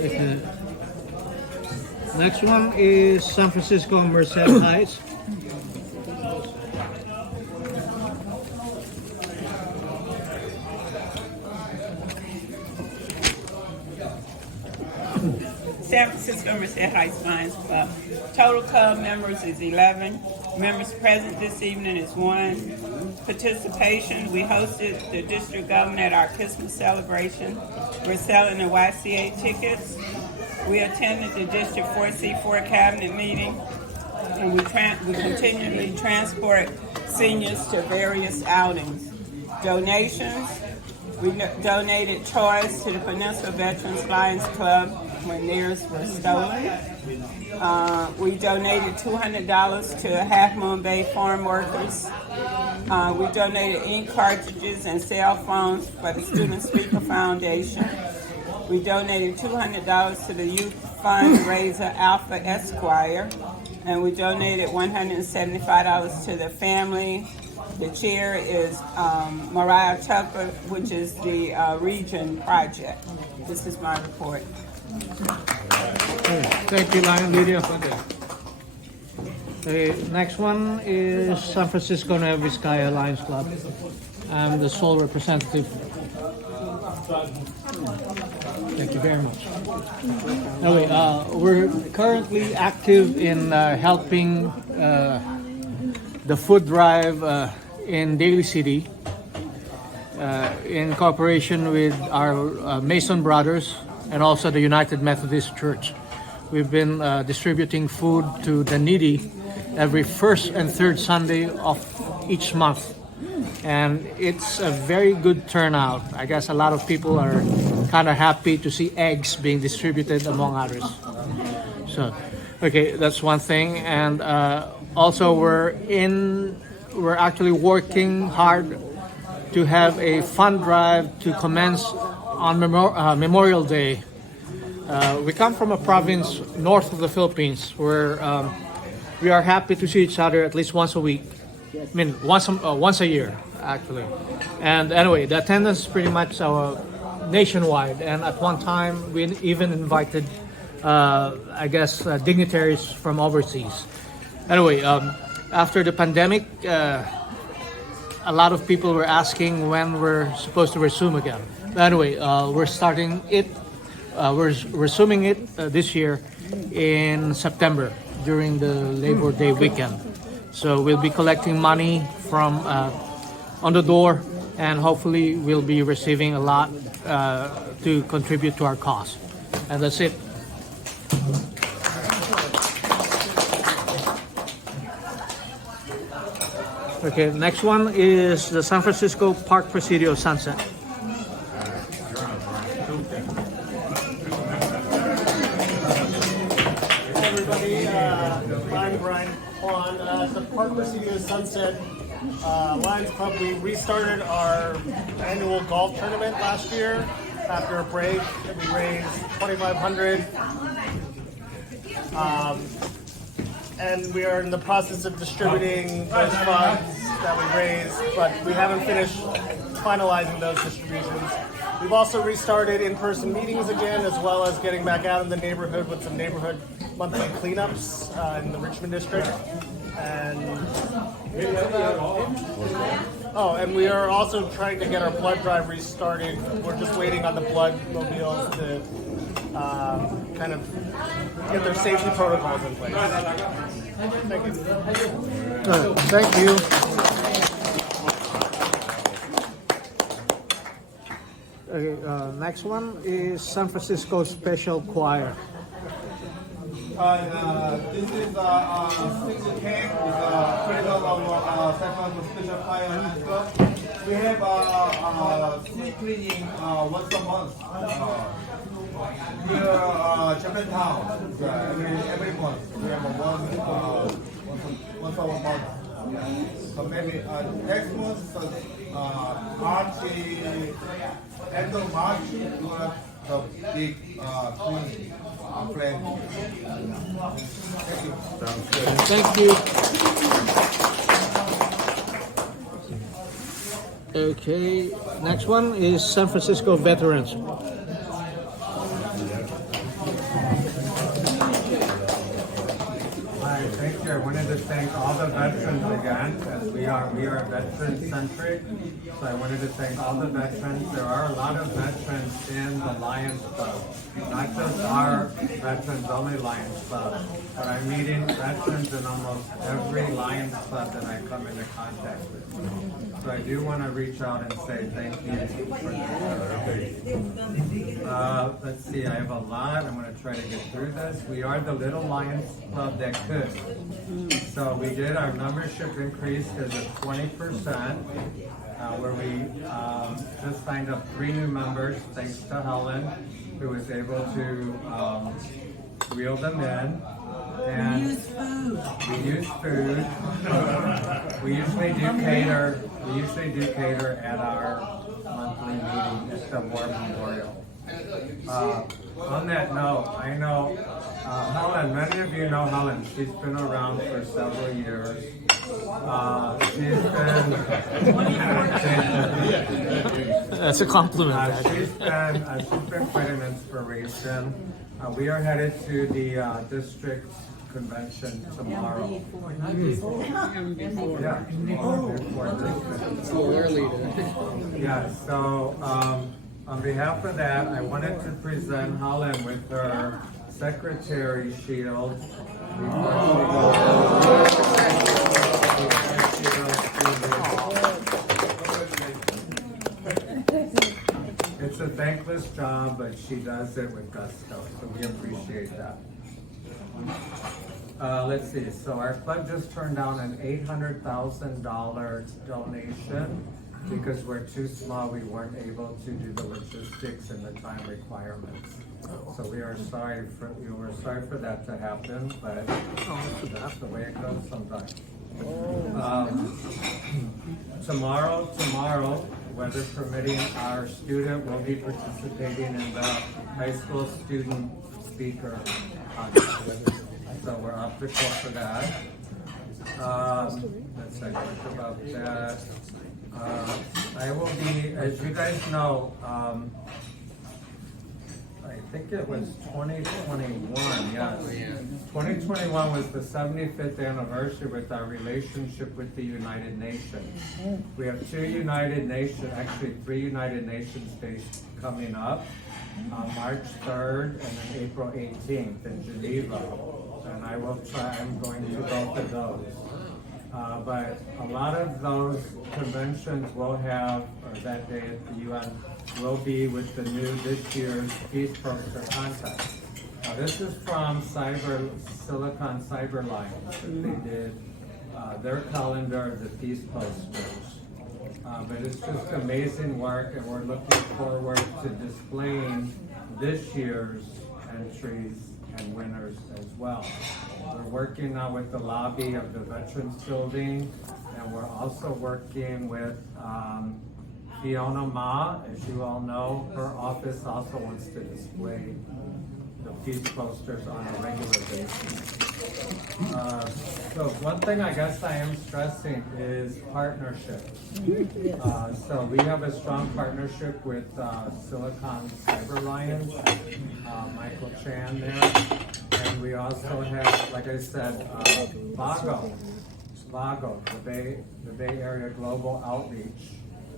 Okay. Next one is San Francisco Merced Heights. San Francisco Merced Heights Lions Club. Total club members is 11. Members present this evening is 1. Participation, we hosted the district government at our Christmas celebration. We're selling the YCA tickets. We attended the District 4C4 cabinet meeting. And we continually transport seniors to various outings. Donations, we donated toys to the Peninsula Veterans Lions Club when theirs were stolen. We donated $200 to Half Moon Bay farm workers. We donated ink cartridges and cell phones for the Student Speaker Foundation. We donated $200 to the youth fundraiser Alpha Esquire. And we donated $175 to the family. The chair is Mariah Tucker, which is the Region Project. This is my report. Thank you, Lydia. The next one is San Francisco Nueva Vizcaya Lions Club. I'm the sole representative. Thank you very much. Anyway, we're currently active in helping the food drive in Daly City in cooperation with our Mason Brothers and also the United Methodist Church. We've been distributing food to the needy every first and third Sunday of each month. And it's a very good turnout. I guess a lot of people are kind of happy to see eggs being distributed among others. So, okay, that's one thing. And also we're actually working hard to have a fund drive to commence on Memorial Day. We come from a province north of the Philippines where we are happy to see each other at least once a week. I mean, once a year, actually. And anyway, the attendance is pretty much nationwide. And at one time, we even invited, dignitaries from overseas. Anyway, after the pandemic, a lot of people were asking when we're supposed to resume again. But anyway, we're starting it. We're resuming it this year in September during the Labor Day weekend. So we'll be collecting money from on the door, and hopefully we'll be receiving a lot to contribute to our cause. And that's it. Okay, next one is the San Francisco Park Presidio Sunset. I'm Brian Kwan. At the Park Presidio Sunset Lions Club, we restarted our annual golf tournament last year after a break. We raised $2,500. and we are in the process of distributing those funds that we raised, but we haven't finished finalizing those distributions. We've also restarted in-person meetings again, as well as getting back out in the neighborhood with some neighborhood monthly cleanups in the Richmond district. And and we are also trying to get our blood drive restarted. We're just waiting on the blood mobiles to kind of get their safety protocols in place. Thank you. Thank you. Okay, next one is San Francisco Special Choir. This is Sixth Camp, president of San Francisco Special Choir. We have street cleaning once a month. Here, Chinatown, every month. We have once a month. So maybe next month, March, end of March, we will have the big cleaning plan. Thank you. Thank you. Okay, next one is San Francisco Veterans. Hi, thank you. I wanted to thank all the veterans again, as we are veteran-centric. So I wanted to thank all the veterans. There are a lot of veterans in the Lions Club, not just our veterans-only Lions Club, but I'm meeting veterans in almost every Lions Club that I come into contact with. So I do want to reach out and say thank you for this. Let's see, I have a lot. I'm going to try to get through this. We are the Little Lions Club that could. So we did our membership increase is at 20%, where we just signed up 3 new members, thanks to Helen, who was able to reel them in. And we use food. We usually do cater. We usually do cater at our monthly meeting at the War Memorial. On that note, I know Helen, many of you know Helen. She's been around for several years. That's a compliment. She's been quite an inspiration. We are headed to the district convention tomorrow. Yeah, so on behalf of that, I wanted to present Helen with her secretary shield. It's a thankless job, but she does it with gusto, so we appreciate that. Let's see, so our club just turned down an $800,000 donation because we're too small, we weren't able to do the logistics and the time requirements. So we are sorry for that to happen, but that's the way it goes sometimes. Tomorrow, weather permitting, our student will be participating in the high school student speaker contest. So we're up to call for that. Let's talk about that. I will be, as you guys know, I think it was 2021, yes. 2021 was the 75th anniversary with our relationship with the United Nations. We have 3 United Nations days coming up, March 3rd and then April 18th in Geneva. And I'm going to both of those. But a lot of those conventions will have, or that day at the UN, will be with this year's Peace Poster contest. This is from Silicon Cyber Lions. They did their calendar of the Peace Posters. But it's just amazing work, and we're looking forward to displaying this year's entries and winners as well. We're working now with the lobby of the Veterans Building, and we're also working with Fiona Ma. As you all know, her office also wants to display the peace posters on a regular basis. So one thing I guess I am stressing is partnership. So we have a strong partnership with Silicon Cyber Lions, Michael Chan there, and we also have, like I said, Vago, the Bay Area Global Outreach.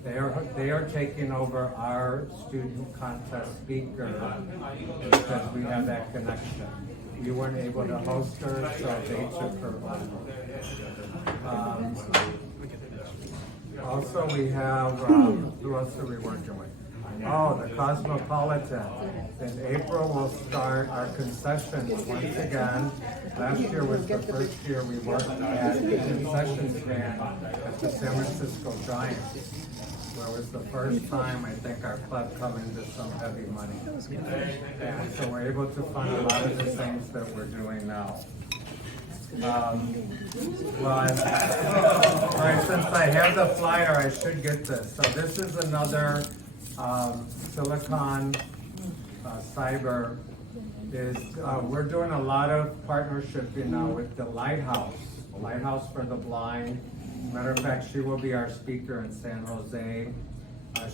They are taking over our student contest speaker because we have that connection. We weren't able to host her, so they took her on. Also, we have, who else are we working with? Oh, the Cosmopolitan. In April, we'll start our concessions once again. Last year was the first year we worked at the concession stand at the San Francisco Giants, where it was the first time I think our club come into some heavy money. And so we're able to fund a lot of the things that we're doing now. All right, since I have the flyer, I should get this. So this is another Silicon Cyber. We're doing a lot of partnership with the Lighthouse for the Blind. Matter of fact, she will be our speaker in San Jose.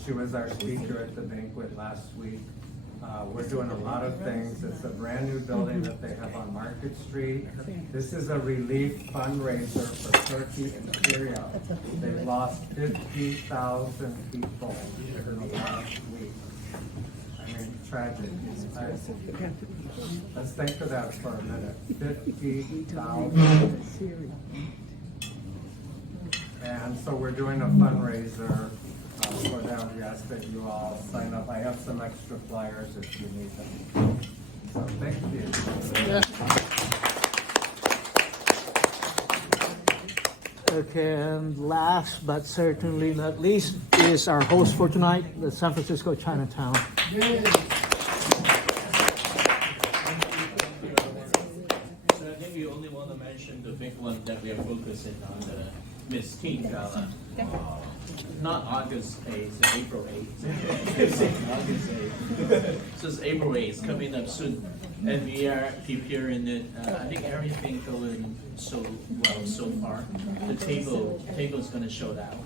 She was our speaker at the banquet last week. We're doing a lot of things. It's a brand new building that they have on Market Street. This is a relief fundraiser for Turkey and Syria. They've lost 50,000 people in the last week. I mean, tragic. Let's think of that for a minute. 50,000. And so we're doing a fundraiser for them. We ask that you all sign up. I have some extra flyers if you need them. So thank you. Okay, and last but certainly not least is our host for tonight, the San Francisco Chinatown. So I think we only want to mention the big one that we are focusing on, the Miss Teen Gala. Not August 8th, April 8th. August 8th. So it's April 8th, coming up soon. And we are preparing it. I think everything going so well so far. The table's going to show out.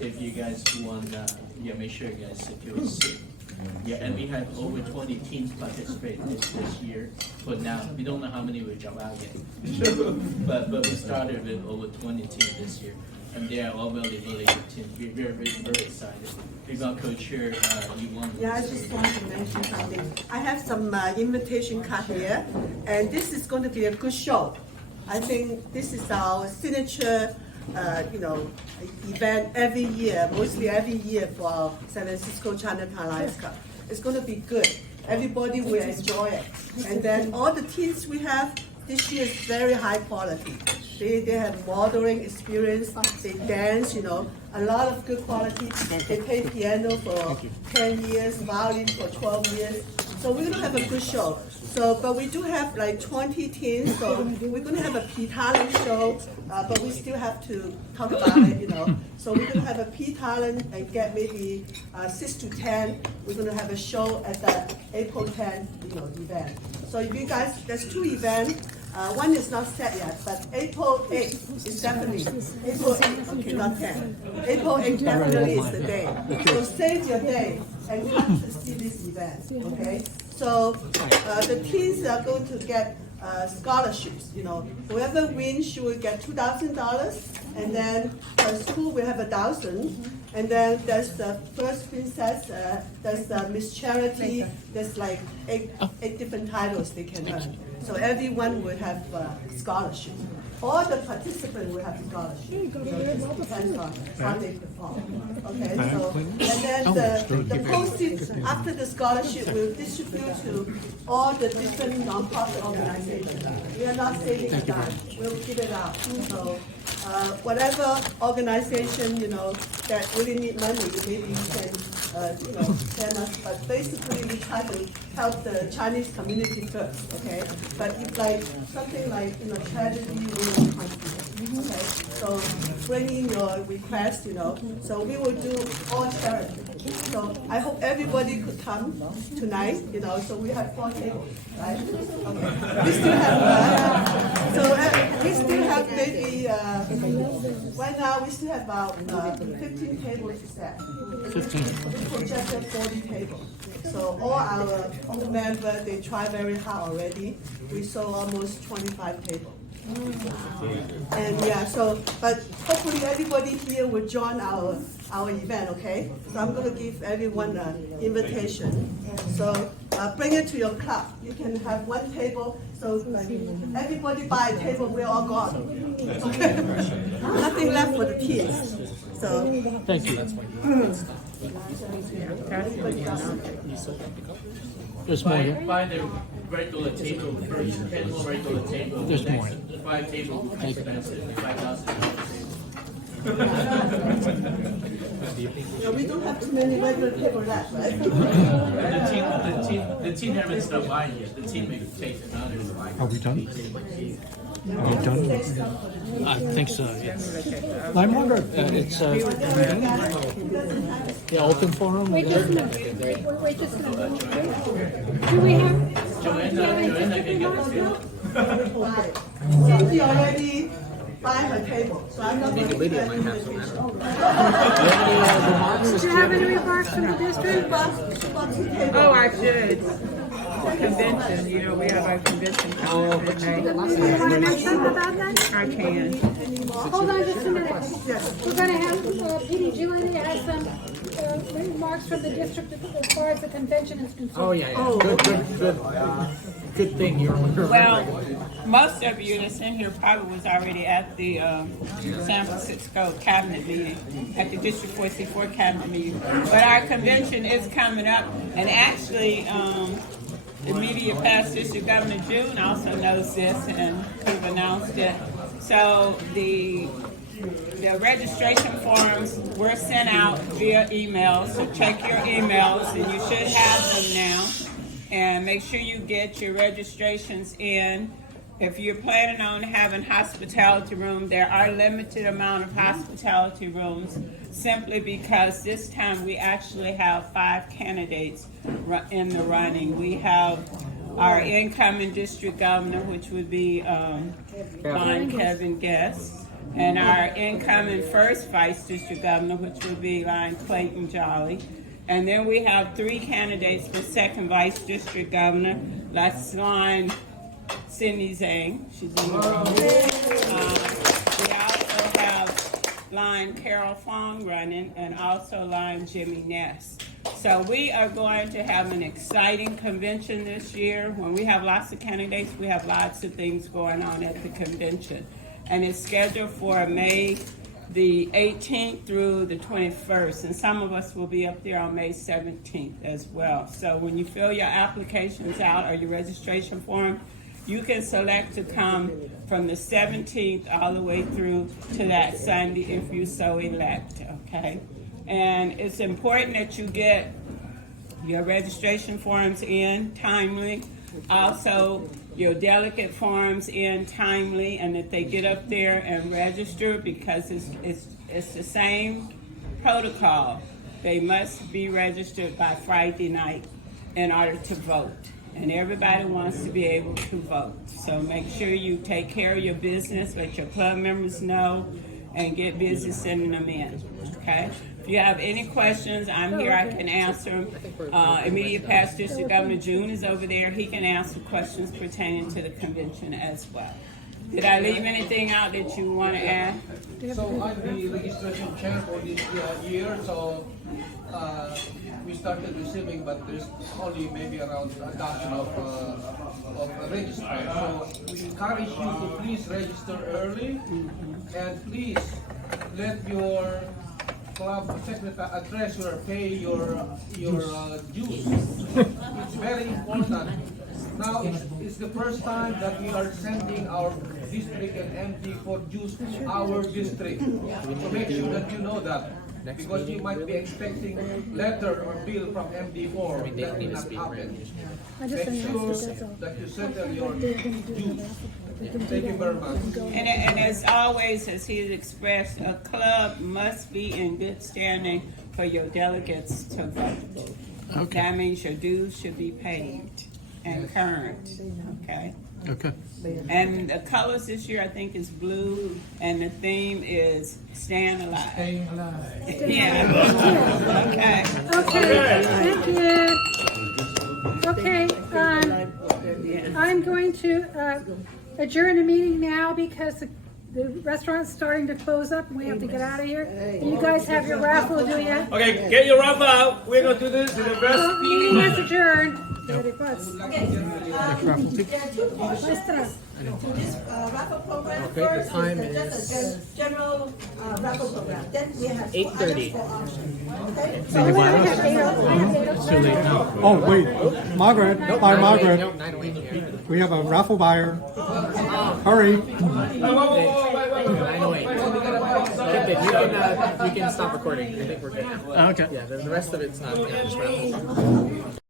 If you guys want, make sure you guys secure a seat. Yeah, and we have over 20 teams participate this year. But now we don't know how many will drop out yet. but we started with over 20 teams this year. And they are all really good teams. We're very excited. We're going to co-chair you want. Yeah, I just want to mention something. I have some invitation card here, and this is going to be a good show. I think this is our signature, event every year, mostly every year for our San Francisco Chinatown Lions Club. It's going to be good. Everybody will enjoy it. And then all the teams we have this year is very high quality. They have modeling experience, they dance, a lot of good quality. They play piano for 10 years, violin for 12 years. So we're gonna have a good show. So, but we do have like 20 teams, so we're gonna have a P-Talent show, but we still have to talk about it, So we're gonna have a P-Talent and get maybe 6 to 10. We're gonna have a show at the April 10, event. So if you guys, there's 2 events. One is not set yet, but April 8th is definitely, April 8th, okay, not 10. April 8th definitely is the day. So save your day and come to see this event, okay? So the teens are going to get scholarships, Whoever wins, she will get $2,000, and then her school will have $1,000. And then there's the First Princess, there's Miss Charity, there's like eight different titles they can earn. So everyone will have scholarship. All the participants will have scholarship. So it just depends on how they perform. Okay, so and then the proceeds after the scholarship will distribute to all the different nonprofit organizations. We are not saving a dime. We'll give it out. So whatever organization that really need money, maybe you can send us. But basically, we try to help the Chinese community first. Okay, but if like something like tragedy, we will contribute. Okay, so bring in your request. So we will do all charity. So I hope everybody could come tonight, so we have 4 tables, right? Okay. We still have maybe, right now we still have about 15 tables to set. 15. We projected 40 tables. So all our members, they try very hard already. We sold almost 25 tables. And yeah, but hopefully everybody here will join our event, okay? So I'm gonna give everyone an invitation. So bring it to your club. You can have 1 table. So everybody buy a table, we're all gone. Okay? Nothing left for the kids. So Thank you. There's more. Buy the regular table first, 10 more regular tables. There's more. 5 tables will be expensive, $5,000. no, we don't have too many regular tables left, right? The team haven't stopped by yet. The team may take another. Are we done? Are we done? I think so, yes. I wonder, it's, are we done? Yeah, open forum? Wait just a minute. Wait just a minute. Do we have? Joanna can get us here. Cindy already buy her table, so I'm not going to give her invitation. Do you have any remarks from the district? Oh, I should. Convention, we have our convention coming up in May. You want to mention something about that? I can. Hold on just a minute. We're going to have P.D. Julian has some remarks from the district as far as the convention is concerned. Oh, yeah. Good thing you're Well, most of you that's in here probably was already at the San Francisco cabinet meeting, at the District 4C4 cabinet meeting. But our convention is coming up, and actually, the immediate past District Governor June also knows this and could have announced it. So the registration forms were sent out via email, so check your emails, and you should have them now. And make sure you get your registrations in. If you're planning on having hospitality room, there are limited amount of hospitality rooms simply because this time we actually have 5 candidates in the running. We have our incoming district governor, which would be Line Kevin Guest, and our incoming first vice district governor, which would be Line Clayton Jolly. And then we have 3 candidates for second vice district governor. That's Line Cindy Zhang. She's in the room. We also have Line Carol Fong running, and also Line Jimmy Ness. So we are going to have an exciting convention this year. When we have lots of candidates, we have lots of things going on at the convention. And it's scheduled for May the 18th through the 21st, and some of us will be up there on May 17th as well. So when you fill your applications out or your registration form, you can select to come from the 17th all the way through to that Sunday if you so elect, okay? And it's important that you get your registration forms in timely. Also, your delegate forms in timely, and that they get up there and register, because it's the same protocol. They must be registered by Friday night in order to vote, and everybody wants to be able to vote. So make sure you take care of your business, let your club members know, and get busy sending them in, okay? If you have any questions, I'm here, I can answer them. Immediate past District Governor June is over there. He can answer questions pertaining to the convention as well. Did I leave anything out that you want to add? So I'm the registration chair for this year, so we started receiving, but there's only maybe around a dozen of registrants. So we encourage you to please register early, and please let your club secretary address pay your dues. It's very important. Now it's the first time that we are sending our district and MD for dues to our district. So make sure that you know that, because you might be expecting letter or bill from MD4. That will not happen. Make sure that you settle your dues. Thank you very much. And as always, as he has expressed, a club must be in good standing for your delegates to vote. Okay. That means your dues should be paid and current, okay? Okay. And the colors this year, I think, is blue, and the theme is staying alive. Staying alive. Yeah. Okay. Okay, thank you. Okay, I'm going to adjourn the meeting now because the restaurant's starting to close up and we have to get out of here. And you guys have your raffle to do yet? Okay, get your raffle out. We're going to do this to the rest. The meeting is adjourned. This raffle program Okay, the first time is just is a general raffle program. Then we have 8:30. Okay? So we're gonna have 8:00. It's too late now. Oh, wait, Margaret, by Margaret, Nope, 9:08 here. we have a raffle buyer. Hurry. 9:08. Keep it. You can stop recording. I think we're good now. Okay. Yeah, the rest of it's not. Yeah, just raffle.